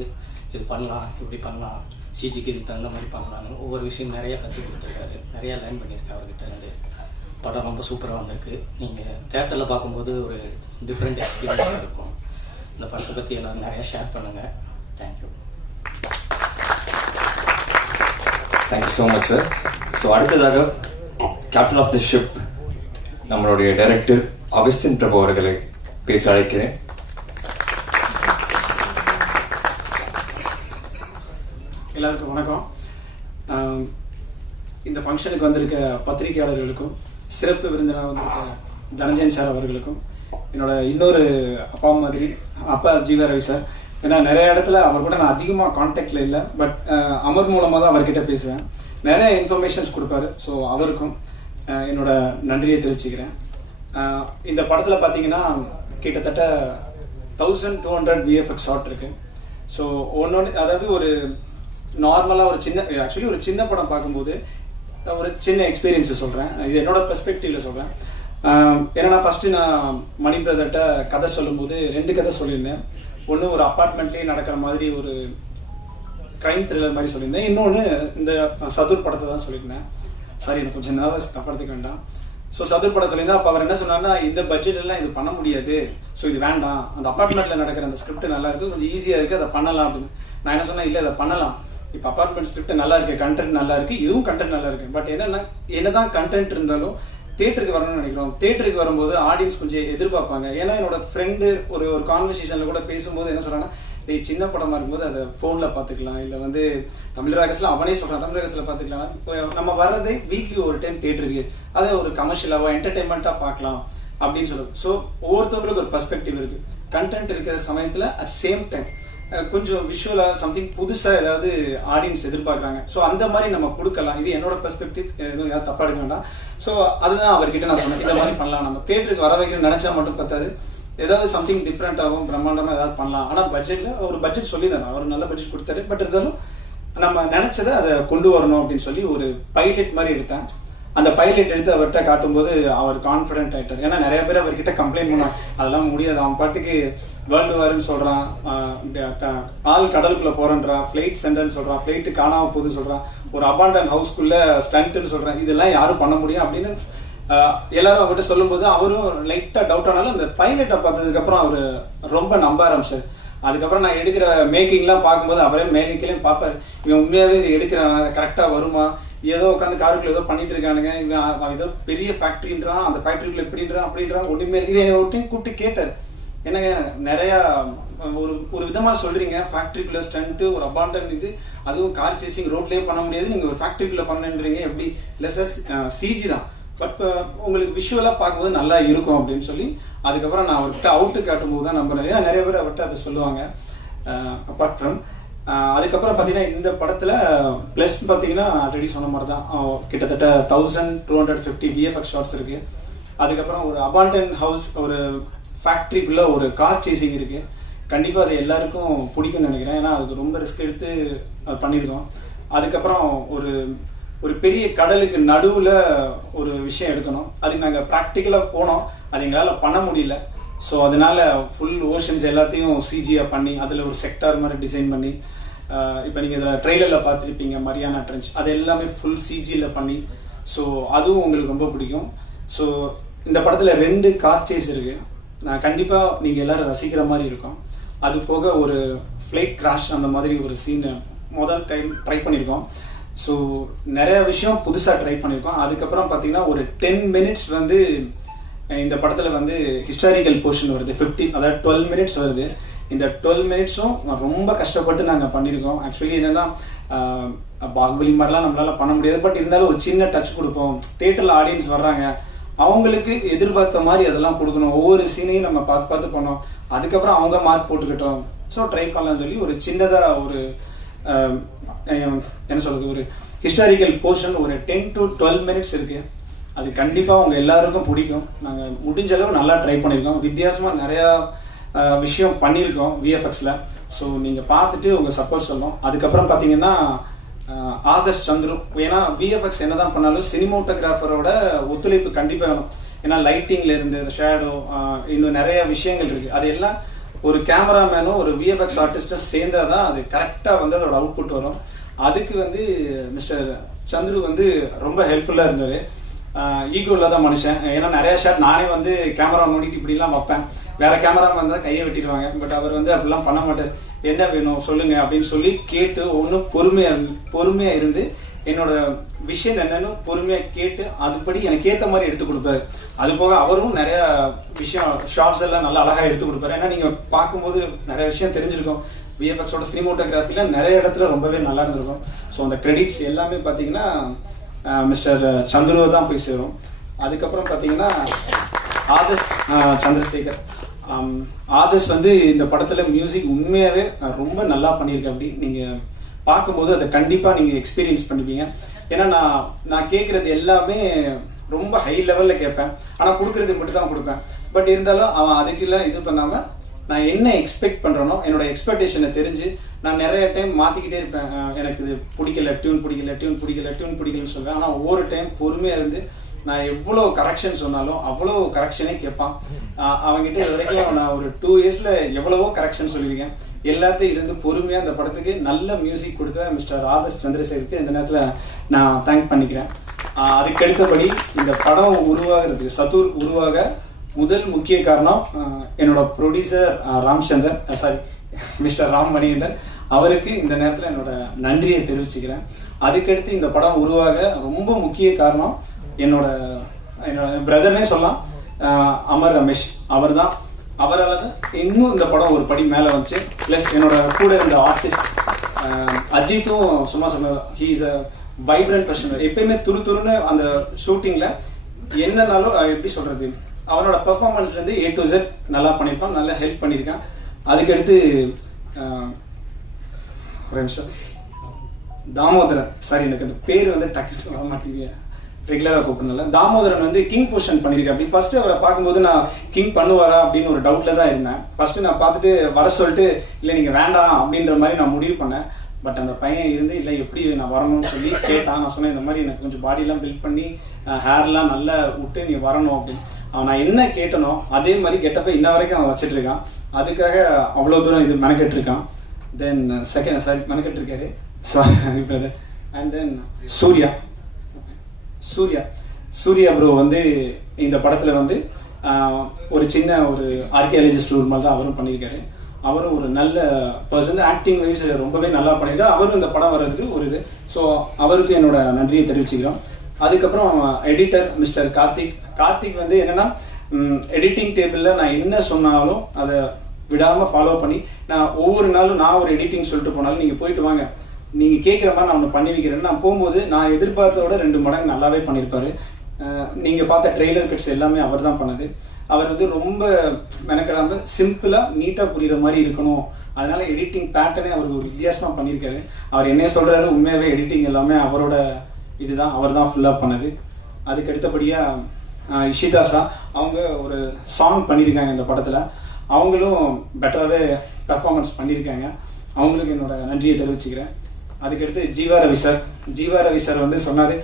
இது பண்ணலாம், இப்படி பண்ணலாம், சிஜிக்கு இதுக்கு தகுந்த மாதிரி பண்ணலான்னு ஒவ்வொரு விஷயம் நிறையா கற்றுக் கொடுத்துருக்காரு. நிறையா லேர்ன் பண்ணியிருக்கேன் அவர்கிட்ட இருந்து. படம் ரொம்ப சூப்பராக வந்திருக்கு. நீங்கள் தேட்டரில் பார்க்கும்போது ஒரு டிஃப்ரெண்ட் எக்ஸ்பீரியன்ஸாக இருக்கும். இந்த படத்தை பற்றி எல்லோரும் நிறையா ஷேர் பண்ணுங்கள். Thank you. Thank you so much sir. So அடுத்ததாக கேப்டன் ஆஃப் தி ஷிப் நம்மளுடைய டைரக்டர் அகஸ்டின் பிரபு அவர்களை பேச அழைக்கிறேன். எல்லாருக்கும் வணக்கம். இந்த ஃபங்க்ஷனுக்கு வந்திருக்க பத்திரிகையாளர்களுக்கும் சிறப்பு விருந்தினர் வந்திருக்க தனஞ்சயன் சார் அவர்களுக்கும் என்னோட இன்னொரு அப்பா மாதிரி, அப்பா ஜீவா ரவி சார். ஏன்னா நிறைய இடத்துல அவர் கூட நான் அதிகமாக கான்டாக்டில் இல்லை, பட் அமர் மூலமாக தான் அவர்கிட்ட பேசுவேன். நிறைய இன்ஃபர்மேஷன்ஸ் கொடுப்பாரு. ஸோ அவருக்கும் என்னோட நன்றியை தெரிவிச்சுக்கிறேன். இந்த படத்தில் பார்த்தீங்கன்னா கிட்டத்தட்ட 1200 VFX ஷாட் இருக்கு. ஸோ ஒன்னொன்று, அதாவது ஒரு நார்மலாக ஒரு சின்ன படம் பார்க்கும்போது ஒரு சின்ன எக்ஸ்பீரியன்ஸை சொல்கிறேன். இது என்னோட பெர்ஸ்பெக்டிவ்ல சொல்கிறேன். ஏன்னா ஃபர்ஸ்ட் நான் மணி பிரதர்கிட்ட கதை சொல்லும்போது 2 கதை சொல்லியிருந்தேன். ஒன்று ஒரு அப்பார்ட்மெண்ட்லேயே நடக்கிற மாதிரி ஒரு கிரைம் த்ரில்லர் மாதிரி சொல்லியிருந்தேன். இன்னொன்று இந்த சதுர் படத்தை தான் சொல்லியிருந்தேன். சாரி, எனக்கு கொஞ்சம் நர்வஸ், தப்படுத்துக்க வேண்டாம். ஸோ சதுர் படம் சொல்லியிருந்தேன். அப்போ அவர் என்ன சொன்னார்னா, இந்த பட்ஜெட் எல்லாம் இது பண்ண முடியாது, ஸோ இது வேண்டாம், அந்த அப்பார்ட்மெண்ட்ல நடக்கிற அந்த ஸ்கிரிப்ட் நல்லா இருக்கு, கொஞ்சம் ஈஸியா இருக்கு, அதை பண்ணலாம் அப்படின்னு. நான் என்ன சொன்னேன், இல்லை அதை பண்ணலாம், இப்போ அப்பார்ட்மெண்ட் ஸ்கிரிப்ட் நல்லா இருக்கு, கண்டென்ட் நல்லா இருக்கு, இதுவும் கண்டென்ட் நல்லா இருக்கு. பட் என்னதான் கண்டென்ட் இருந்தாலும் தியேட்டருக்கு வரணும்னு நினைக்கிறோம். தியேட்டருக்கு வரும்போது ஆடியன்ஸ் கொஞ்சம் எதிர்பார்ப்பாங்க. ஏன்னா என்னோட ஃப்ரெண்டு ஒரு கான்வர்சேஷன்ல கூட பேசும்போது என்ன சொல்றாங்கன்னா, சின்ன படமா இருக்கும்போது அதை போன்ல பாத்துக்கலாம், இல்ல வந்து தமிழராகஸ்ல அவனே சொல்றான் தமிழராகஸ்ல பாத்துக்கலாம், நம்ம வர்றதே வீக்லி ஒரு டைம் தியேட்டருக்கு, அதை ஒரு கமர்ஷியலாவோ என்டர்டைன்மெண்டா பார்க்கலாம் அப்படின்னு சொல்லுது. ஸோ ஒவ்வொருத்தவங்களுக்கு ஒரு பெர்ஸ்பெக்டிவ் இருக்கு. கண்டென்ட் இருக்கிற சமயத்துல அட் சேம் டைம் கொஞ்சம் விஷுவலா சம்திங் புதுசா ஏதாவது ஆடியன்ஸ் எதிர்பார்க்கறாங்க. ஸோ அந்த மாதிரி நம்ம கொடுக்கலாம். இது என்னோட பெர்ஸ்பெக்டிவ், எதுவும் யாரும் தப்பா எடுக்க வேண்டாம். ஸோ அதுதான் அவர்கிட்ட நான் சொன்னேன், இந்த மாதிரி பண்ணலாம், நம்ம தியேட்டருக்கு வர வைக்க நினைச்சா மட்டும் பத்தாது, ஏதாவது சம்திங் டிஃப்ரெண்டாகவும் பிரம்மாண்டமா ஏதாவது பண்ணலாம். ஆனா பட்ஜெட்ல ஒரு பட்ஜெட் சொல்லி தரேன், அவர் நல்ல பட்ஜெட் கொடுத்தாரு. பட் இருந்தாலும் நம்ம நினைச்சதை அதை கொண்டு வரணும் அப்படின்னு சொல்லி ஒரு பைலட் மாதிரி எடுத்தேன். அந்த பைலட் எடுத்து அவர்கிட்ட காட்டும்போது அவர் கான்பிடென்ட் ஆயிட்டார். ஏன்னா நிறைய பேர் அவர்கிட்ட கம்ப்ளைண்ட் பண்ணாங்க, அதெல்லாம் முடியாது, அவன் பாட்டுக்கு வேர்ல்டு வார்னு சொல்றான், ஆள் கடலுக்குள்ள போறன்றான், பிளைட் சென்டர்னு சொல்றான், பிளைட் காணாம போகுது சொல்றான், ஒரு அபாண்டன் ஹவுஸ்க்குள்ள ஸ்டண்ட்னு சொல்றான், இதெல்லாம் யாரும் பண்ண முடியும் அப்படின்னு எல்லாரும் அவர்கிட்ட சொல்லும் போது அவரும் லைட்டா டவுட் ஆனாலும் அந்த பைலட்டை பார்த்ததுக்கு அப்புறம் அவரு ரொம்ப நம்ப ஆரம்பிச்சாரு. அதுக்கப்புறம் நான் எடுக்கிற மேக்கிங்லாம் பார்க்கும்போது அவரே மேக்கிங்லயும் பார்ப்பாரு, இவன் உண்மையாவே இதை எடுக்கிறான், கரெக்டா வருமா, ஏதோ உட்காந்து காருக்குள்ள ஏதோ பண்ணிட்டு இருக்கானுங்க, இவன் ஏதோ பெரிய ஃபேக்டரின்றான், அந்த ஃபேக்டரிக்குள்ள எப்படின்றான் அப்படின்றான், ஒண்ணுமே இதை ஒட்டியும் கூப்பிட்டு கேட்டாரு. என்னங்க நிறைய ஒரு விதமா சொல்றீங்க, ஃபேக்டரிக்குள்ள ஸ்டண்ட், ஒரு அபாண்டன் இது, அதுவும் கார் சேசிங் ரோட்லயே பண்ண முடியாது, நீங்க ஒரு ஃபேக்டரிக்குள்ள பண்ணுன்றீங்க, எப்படி இல்ல சார் சிஜி தான், பட் உங்களுக்கு விஷுவலா பார்க்கும்போது நல்லா இருக்கும் அப்படின்னு சொல்லி அதுக்கப்புறம் நான் அவர்கிட்ட அவுட்டு காட்டும் போது தான் நம்புறேன். ஏன்னா நிறைய பேர் அவர்கிட்ட அதை சொல்லுவாங்க. அப்பார்ட் ஃப்ரம் அதுக்கப்புறம் பாத்தீங்கன்னா இந்த படத்துல பிளஸ் பாத்தீங்கன்னா ஆல்ரெடி சொன்ன மாதிரி தான் கிட்டத்தட்ட 1250 VFX ஷாட்ஸ் இருக்கு. அதுக்கப்புறம் ஒரு அபாண்டன் ஹவுஸ், ஒரு ஃபேக்டரிக்குள்ள ஒரு கார் சேசிங் இருக்கு. கண்டிப்பா அது எல்லாருக்கும் பிடிக்கும்னு நினைக்கிறேன், ஏன்னா அதுக்கு ரொம்ப ரிஸ்க் எடுத்து பண்ணிருக்கோம். அதுக்கப்புறம் ஒரு பெரிய கடலுக்கு நடுவுல ஒரு விஷயம் எடுக்கணும், அதுக்கு நாங்க பிராக்டிக்கலா போனோம், அது எங்களால பண்ண முடியல. ஸோ அதனால ஃபுல் ஓஷன்ஸ் எல்லாத்தையும் சிஜியா பண்ணி அதுல ஒரு செக்டார் மாதிரி டிசைன் பண்ணி, இப்போ நீங்க இதுல ட்ரெய்லர்ல பார்த்துருப்பீங்க மரியானா ட்ரென்ச், அது எல்லாமே ஃபுல் சிஜில பண்ணி, ஸோ அதுவும் உங்களுக்கு ரொம்ப பிடிக்கும். ஸோ இந்த படத்துல 2 கார் சேஸ் இருக்கு, நான் கண்டிப்பா நீங்க எல்லாரும் ரசிக்கிற மாதிரி இருக்கும். அது போக ஒரு ஃபிளைட் கிராஷ் அந்த மாதிரி ஒரு சீன் முதல் டைம் ட்ரை பண்ணியிருக்கோம். ஸோ நிறைய விஷயம் புதுசா ட்ரை பண்ணியிருக்கோம். அதுக்கப்புறம் பாத்தீங்கன்னா ஒரு 10 மினிட்ஸ் வந்து இந்த படத்துல வந்து ஹிஸ்டாரிக்கல் போர்ஷன் வருது, 15 அதாவது 12 மினிட்ஸ் வருது. இந்த 12 மினிட்ஸும் ரொம்ப கஷ்டப்பட்டு நாங்க பண்ணிருக்கோம். ஆக்சுவலி என்னன்னா பாகுபலி மாதிரிலாம் நம்மளால பண்ண முடியாது, பட் இருந்தாலும் ஒரு சின்ன டச் கொடுப்போம். தியேட்டர்ல ஆடியன்ஸ் வர்றாங்க, அவங்களுக்கு எதிர்பார்த்த மாதிரி அதெல்லாம் கொடுக்கணும், ஒவ்வொரு சீனையும் நம்ம பார்த்து பண்ணோம், அதுக்கப்புறம் அவங்க மார்க் போட்டுக்கிட்டோம். ஸோ ட்ரை பண்ணலாம்னு சொல்லி ஒரு சின்னதா ஒரு என்ன சொல்றது, ஒரு ஹிஸ்டாரிக்கல் போர்ஷன் ஒரு 10 to 12 மினிட்ஸ் இருக்கு. அது கண்டிப்பா உங்க எல்லாருக்கும் பிடிக்கும். நாங்க முடிஞ்ச அளவு நல்லா ட்ரை பண்ணிருக்கோம், வித்தியாசமா நிறைய விஷயம் பண்ணிருக்கோம் VFXல. ஸோ நீங்க பார்த்துட்டு உங்க சப்போர்ட் சொல்லணும். அதுக்கப்புறம் பாத்தீங்கன்னா ஆதர்ஷ் சந்துரு, ஏன்னா VFX என்னதான் பண்ணாலும் சினிமோட்டோகிராஃபரோட ஒத்துழைப்பு கண்டிப்பா வேணும். ஏன்னா லைட்டிங்ல இருந்து ஷேடோ இன்னும் நிறைய விஷயங்கள் இருக்கு, அது எல்லாம் ஒரு கேமராமேனும் ஒரு VFX ஆர்டிஸ்டும் சேர்ந்தாதான் அது கரெக்டா வந்து அதோட அவுட்புட் வரும். அதுக்கு வந்து மிஸ்டர் சந்துரு வந்து ரொம்ப ஹெல்ப்ஃபுல்லா இருந்தாரு. ஈகோ இல்லாத மனுஷன், ஏன்னா நிறைய ஷாட் நானே வந்து கேமரா நோண்டிட்டு இப்படி எல்லாம் வைப்பேன், வேற கேமரா வந்தா கையை வெட்டிடுவாங்க, பட் அவர் வந்து அப்படிலாம் பண்ண மாட்டார். என்ன வேணும் சொல்லுங்க அப்படின்னு சொல்லி கேட்டு ஒன்னும் பொறுமையா இருந்து என்னோட விஷயம் என்னன்னு பொறுமையா கேட்டு அதுபடி எனக்கு ஏத்த மாதிரி எடுத்து கொடுப்பாரு. அது போக அவரும் நிறைய விஷயம் ஷார்ட்ஸ் எல்லாம் நல்லா அழகா எடுத்து கொடுப்பாரு. ஏன்னா நீங்க பார்க்கும்போது நிறைய விஷயம் தெரிஞ்சிருக்கும், VFXோட சினிமோட்டோகிராஃபில நிறைய இடத்துல ரொம்பவே நல்லா இருந்திருக்கும். ஸோ அந்த கிரெடிட்ஸ் எல்லாமே பாத்தீங்கன்னா மிஸ்டர் சந்துருவை தான் போய் சேரும். அதுக்கப்புறம் பாத்தீங்கன்னா ஆதர்ஷ் சந்திரசேகர். ஆதர்ஷ் வந்து இந்த படத்துல மியூசிக் உண்மையாவே ரொம்ப நல்லா பண்ணியிருக்கேன். அப்படி நீங்க பார்க்கும்போது அதை கண்டிப்பா நீங்க எக்ஸ்பீரியன்ஸ் பண்ணுவீங்க. ஏன்னா நான் கேட்கறது எல்லாமே ரொம்ப ஹை லெவல்ல கேட்பேன், ஆனா கொடுக்கறது மட்டும் தான் கொடுப்பேன். பட் இருந்தாலும் அவன் அதுக்கெல்லாம் இது பண்ணாம நான் என்ன எக்ஸ்பெக்ட் பண்றேனோ என்னோட எக்ஸ்பெக்டேஷனை தெரிஞ்சு நான் நிறைய டைம் மாத்திக்கிட்டே இருப்பேன். எனக்கு இது பிடிக்கல, டியூன் பிடிக்கலன்னு சொல்றேன். ஆனா ஒவ்வொரு டைம் பொறுமையா இருந்து நான் எவ்வளவு கரெக்ஷன் சொன்னாலும் அவ்வளவு கரெக்ஷனே கேட்பான். அவங்ககிட்ட இது வரைக்கும் நான் ஒரு 2 இயர்ஸ்ல எவ்வளவோ கரெக்ஷன் சொல்லியிருக்கேன். எல்லாத்தையும் இருந்து பொறுமையா அந்த படத்துக்கு நல்ல மியூசிக் கொடுத்த மிஸ்டர் ஆதர்ஷ் சந்திரசேகருக்கு இந்த நேரத்துல நான் தேங்க் பண்ணிக்கிறேன். அதுக்கு அடுத்தபடி இந்த படம் உருவாகிறதுக்கு சதுர் உருவாக முதல் முக்கிய காரணம் என்னோட ப்ரொடியூசர் மிஸ்டர் ராம் மணிகண்டன். அவருக்கு இந்த நேரத்தில் என்னோட நன்றியை தெரிவிச்சுக்கிறேன். அதுக்கடுத்து இந்த படம் உருவாக ரொம்ப முக்கிய காரணம் என்னோட பிரதர்னே சொல்லலாம், அமர் ரமேஷ். அவர் தான், அவரால் தான் இன்னும் இந்த படம் ஒரு படி மேலே வந்துச்சு. பிளஸ் என்னோட கூட இருந்த ஆர்டிஸ்ட் அஜித்தும் சும்மா சொன்னார், he is a vibrant person. எப்பயுமே துருன்னு அந்த ஷூட்டிங்ல என்னன்னாலும் எப்படி சொல்றது, அவனோட பெர்ஃபார்மன்ஸ்ல இருந்து A to Z நல்லா பண்ணியிருப்பான், நல்லா ஹெல்ப் பண்ணியிருக்கான். அதுக்கடுத்து தாமோதரன், சாரி எனக்கு அந்த பேர் வந்து டக்குன்னு வர மாட்டேங்குது, ரெகுலரா கூப்பிடல. தாமோதரன் வந்து கிங் பொசிஷன் பண்ணிருக்கேன். அப்படி ஃபர்ஸ்ட் அவரை பார்க்கும்போது நான் கிங் பண்ணுவாரா அப்படின்னு ஒரு டவுட்ல தான் இருந்தேன். ஃபர்ஸ்ட் நான் பார்த்துட்டு வர சொல்லிட்டு இல்லை நீங்க வேண்டாம் அப்படின்ற மாதிரி நான் முடிவு பண்ணேன். பட் அந்த பையன் இருந்து இல்லை எப்படி நான் வரணும்னு சொல்லி கேட்டான். நான் சொன்னேன் இந்த மாதிரி எனக்கு கொஞ்சம் பாடியெல்லாம் பில்ட் பண்ணி ஹேர்லாம் நல்லா விட்டு நீ வரணும் அப்படின்னு. அவன் நான் என்ன கேட்டனோ அதே மாதிரி கெட்டப்ப இன்ன வரைக்கும் அவன் வச்சிட்டு இருக்கான். அதுக்காக அவ்வளவு தூரம் இது மெனக்கெட்டு இருக்கான். தென் செகண்ட் சாரி மெனக்கெட்டு இருக்காரு sorry. And then Suriya bro வந்து இந்த படத்துல வந்து ஒரு சின்ன ஒரு ஆர்கியாலஜிஸ்ட் ஒரு மாதிரி தான் அவரும் பண்ணியிருக்காரு. அவரும் ஒரு நல்ல பர்சன், ஆக்டிங் வைஸ் ரொம்பவே நல்லா பண்ணியிருக்காரு. அவரும் இந்த படம் வர்றதுக்கு ஒரு இது. ஸோ அவருக்கு என்னோட நன்றியை தெரிவிச்சுக்கிறோம். அதுக்கப்புறம் எடிட்டர் மிஸ்டர் கார்த்திக் வந்து என்னன்னா எடிட்டிங் டேபிள்ல நான் என்ன சொன்னாலும் அதை விடாம ஃபாலோ பண்ணி நான் ஒவ்வொரு நாளும் நான் ஒரு எடிட்டிங் சொல்லிட்டு போனாலும் நீங்க போயிட்டு வாங்க, நீங்க கேட்கிற மாதிரி நான் ஒன்று பண்ணி வைக்கிறேன்னு நான் போகும்போது நான் எதிர்பார்த்தோட 2 மடங்கு நல்லாவே பண்ணியிருப்பாரு. நீங்க பார்த்த ட்ரெய்லர் கட்ஸ் எல்லாமே அவர் தான் பண்ணது. அவர் வந்து ரொம்ப மெனக்கடாம சிம்பிளா நீட்டா புரியுற மாதிரி இருக்கணும், அதனால எடிட்டிங் பேட்டர்னே அவர் ஒரு வித்தியாசமா பண்ணியிருக்காரு. அவர் என்ன சொல்றாரு, உண்மையாவே எடிட்டிங் எல்லாமே அவரோட இதுதான், அவர் தான் ஃபுல்லா பண்ணது. அதுக்கு அடுத்தபடியா இஷிதாஷா அவங்க ஒரு சாங் பண்ணியிருக்காங்க இந்த படத்துல. அவங்களும் பெட்டராகவே பெர்ஃபார்மன்ஸ் பண்ணியிருக்காங்க. அவங்களுக்கு என்னோட நன்றியை தெரிவிச்சுக்கிறேன். அதுக்கடுத்து ஜீவா ரவி சார் வந்து சொன்னாரு,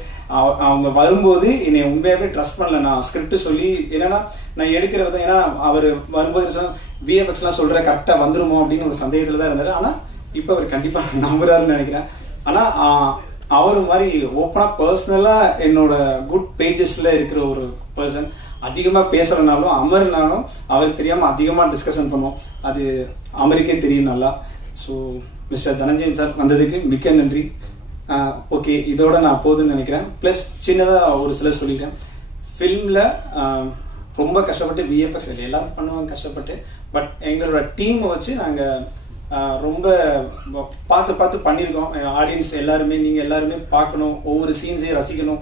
அவங்க வரும்போது என்னை உண்மையாவே ட்ரஸ்ட் பண்ணல. நான் ஸ்கிரிப்ட் சொல்லி என்னன்னா நான் எடுக்கிற விதம், ஏன்னா அவர் வரும்போது VFX எல்லாம் சொல்ற கரெக்டா வந்துருமோ அப்படின்னு ஒரு சந்தேகத்துல தான் இருந்தாரு. ஆனா இப்ப அவர் கண்டிப்பா நம்புறாருன்னு நினைக்கிறேன். ஆனா அவரு மாதிரி ஓப்பனா பர்சனலா என்னோட குட் பேஜஸ்ல இருக்கிற ஒரு பர்சன். அதிகமா பேசுறனாலும் அமர்னாலும் அவருக்கு தெரியாம அதிகமா டிஸ்கஷன் பண்ணுவோம், அது அமருக்கே தெரியும் நல்லா. ஸோ மிஸ்டர் தனஞ்சயன் சார் வந்ததுக்கு மிக்க நன்றி. ஓகே, இதோட நான் போதுன்னு நினைக்கிறேன். பிளஸ் சின்னதா ஒரு சிலர் சொல்லிட்டேன், ஃபில்ம்ல ரொம்ப கஷ்டப்பட்டு VFX எல்லாரும் பண்ணுவாங்க கஷ்டப்பட்டு, பட் எங்களோட டீமை வச்சு நாங்க ரொம்ப பார்த்து பண்ணியிருக்கோம். ஆடியன்ஸ் எல்லாருமே, நீங்க எல்லாருமே பார்க்கணும், ஒவ்வொரு சீன்ஸையும் ரசிக்கணும்,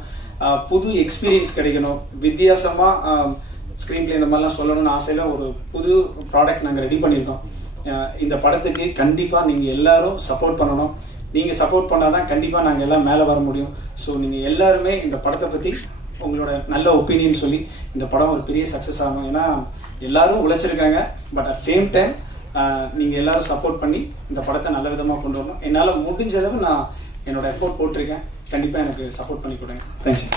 புது எக்ஸ்பீரியன்ஸ் கிடைக்கணும், வித்தியாசமா ஸ்கிரீன் பிளே இந்த மாதிரிலாம் சொல்லணும்னு ஆசையில ஒரு புது ப்ராடக்ட் நாங்கள் ரெடி பண்ணியிருக்கோம். இந்த படத்துக்கு கண்டிப்பா நீங்க எல்லாரும் சப்போர்ட் பண்ணணும். நீங்க சப்போர்ட் பண்ணாதான் கண்டிப்பா நாங்க எல்லாம் மேல வர முடியும். ஸோ நீங்க எல்லாருமே இந்த படத்தை பத்தி உங்களோட நல்ல ஒப்பீனியன் சொல்லி இந்த படம் ஒரு பெரிய சக்சஸ் ஆகும். ஏன்னா எல்லாரும் உழைச்சிருக்காங்க, பட் அட் சேம் டைம் நீங்க எல்லாரும் சப்போர்ட் பண்ணி இந்த படத்தை நல்ல விதமா கொண்டு வரணும். என்னால முடிஞ்ச அளவு நான் என்னோட எஃபோர்ட் போட்டிருக்கேன். கண்டிப்பா எனக்கு சப்போர்ட் பண்ணி கொடுங்க. தேங்க்யூ.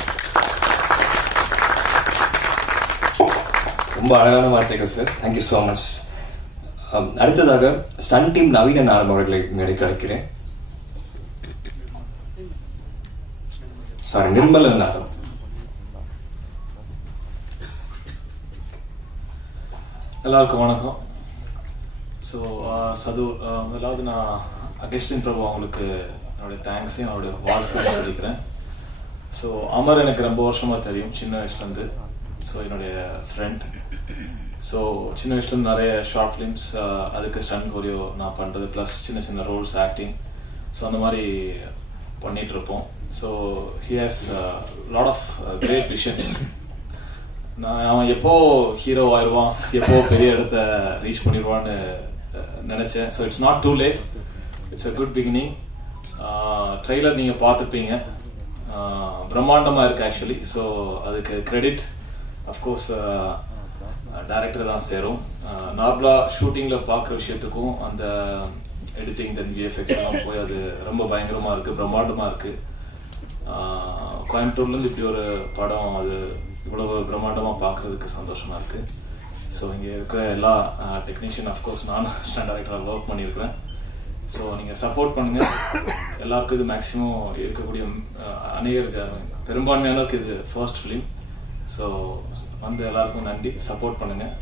ரொம்ப அழகான வார்த்தைகள் சார், தேங்க்யூ ஸோ மச். அடுத்ததாக ஸ்டன் டீம் நவீன அவர்களை மேடைக்கு அழைக்கிறேன். சாரி, நிர்மல் நாகம். எல்லாருக்கும் வணக்கம். ஸோ சது, முதலாவது நான் அகஸ்டின் பிரபு அவங்களுக்கு என்னுடைய தேங்க்ஸையும் அவருடைய வாழ்க்கையும் சொல்லிக்கிறேன். ஸோ அமர் எனக்கு ரொம்ப வருஷமா தெரியும், சின்ன வயசுலேருந்து. ஸோ என்னுடைய ஃப்ரெண்ட். ஸோ சின்ன வயசுலேருந்து நிறைய ஷார்ட் ஃபிலிம்ஸ், அதுக்கு ஸ்டன் கோரியோ நான் பண்ணுறது, ப்ளஸ் சின்ன சின்ன ரோல்ஸ், ஆக்டிங், ஸோ அந்த மாதிரி பண்ணிகிட்ருப்போம். So he has lot of great visions. அவன் எப்போ ஹீரோ ஆயிடுவான், எப்போ பெரிய இடத்த ரீச் பண்ணிடுவான்னு நினைச்சேன். So it's not too late, it's a good beginning. Trailer நீங்கள் பார்த்துப்பீங்க, பிரம்மாண்டமாக இருக்கு ஆக்சுவலி. ஸோ அதுக்கு கிரெடிட் அஃப்கோர்ஸ் டைரக்டர் தான் சேரும். நார்மலாக ஷூட்டிங்கில் பார்க்குற விஷயத்துக்கும் அந்த எடிட்டிங் தென் விஎஃப்எக்ஸ் எல்லாம் போய் அது ரொம்ப பயங்கரமாக இருக்குது, பிரம்மாண்டமாக இருக்குது. கோயம்புத்தூர்லேருந்து இப்படி ஒரு படம் அது இவ்வளவு பிரம்மாண்டமாக பார்க்குறதுக்கு சந்தோஷமாக இருக்குது. ஸோ இங்கே இருக்கிற எல்லா டெக்னீஷியன் அஃப்கோர்ஸ் நான் ஸ்டாண்ட் டைரக்டராக ஒர்க் பண்ணியிருக்கிறேன். ஸோ நீங்கள் சப்போர்ட் பண்ணுங்கள். எல்லாருக்கும் இது மேக்ஸிமம் இருக்கக்கூடிய அநேகருக்கு பெரும்பான்மையானருக்கு இது ஃபர்ஸ்ட் ஃபிலிம். ஸோ வந்து எல்லாருக்கும் நன்றி, சப்போர்ட் பண்ணுங்கள்.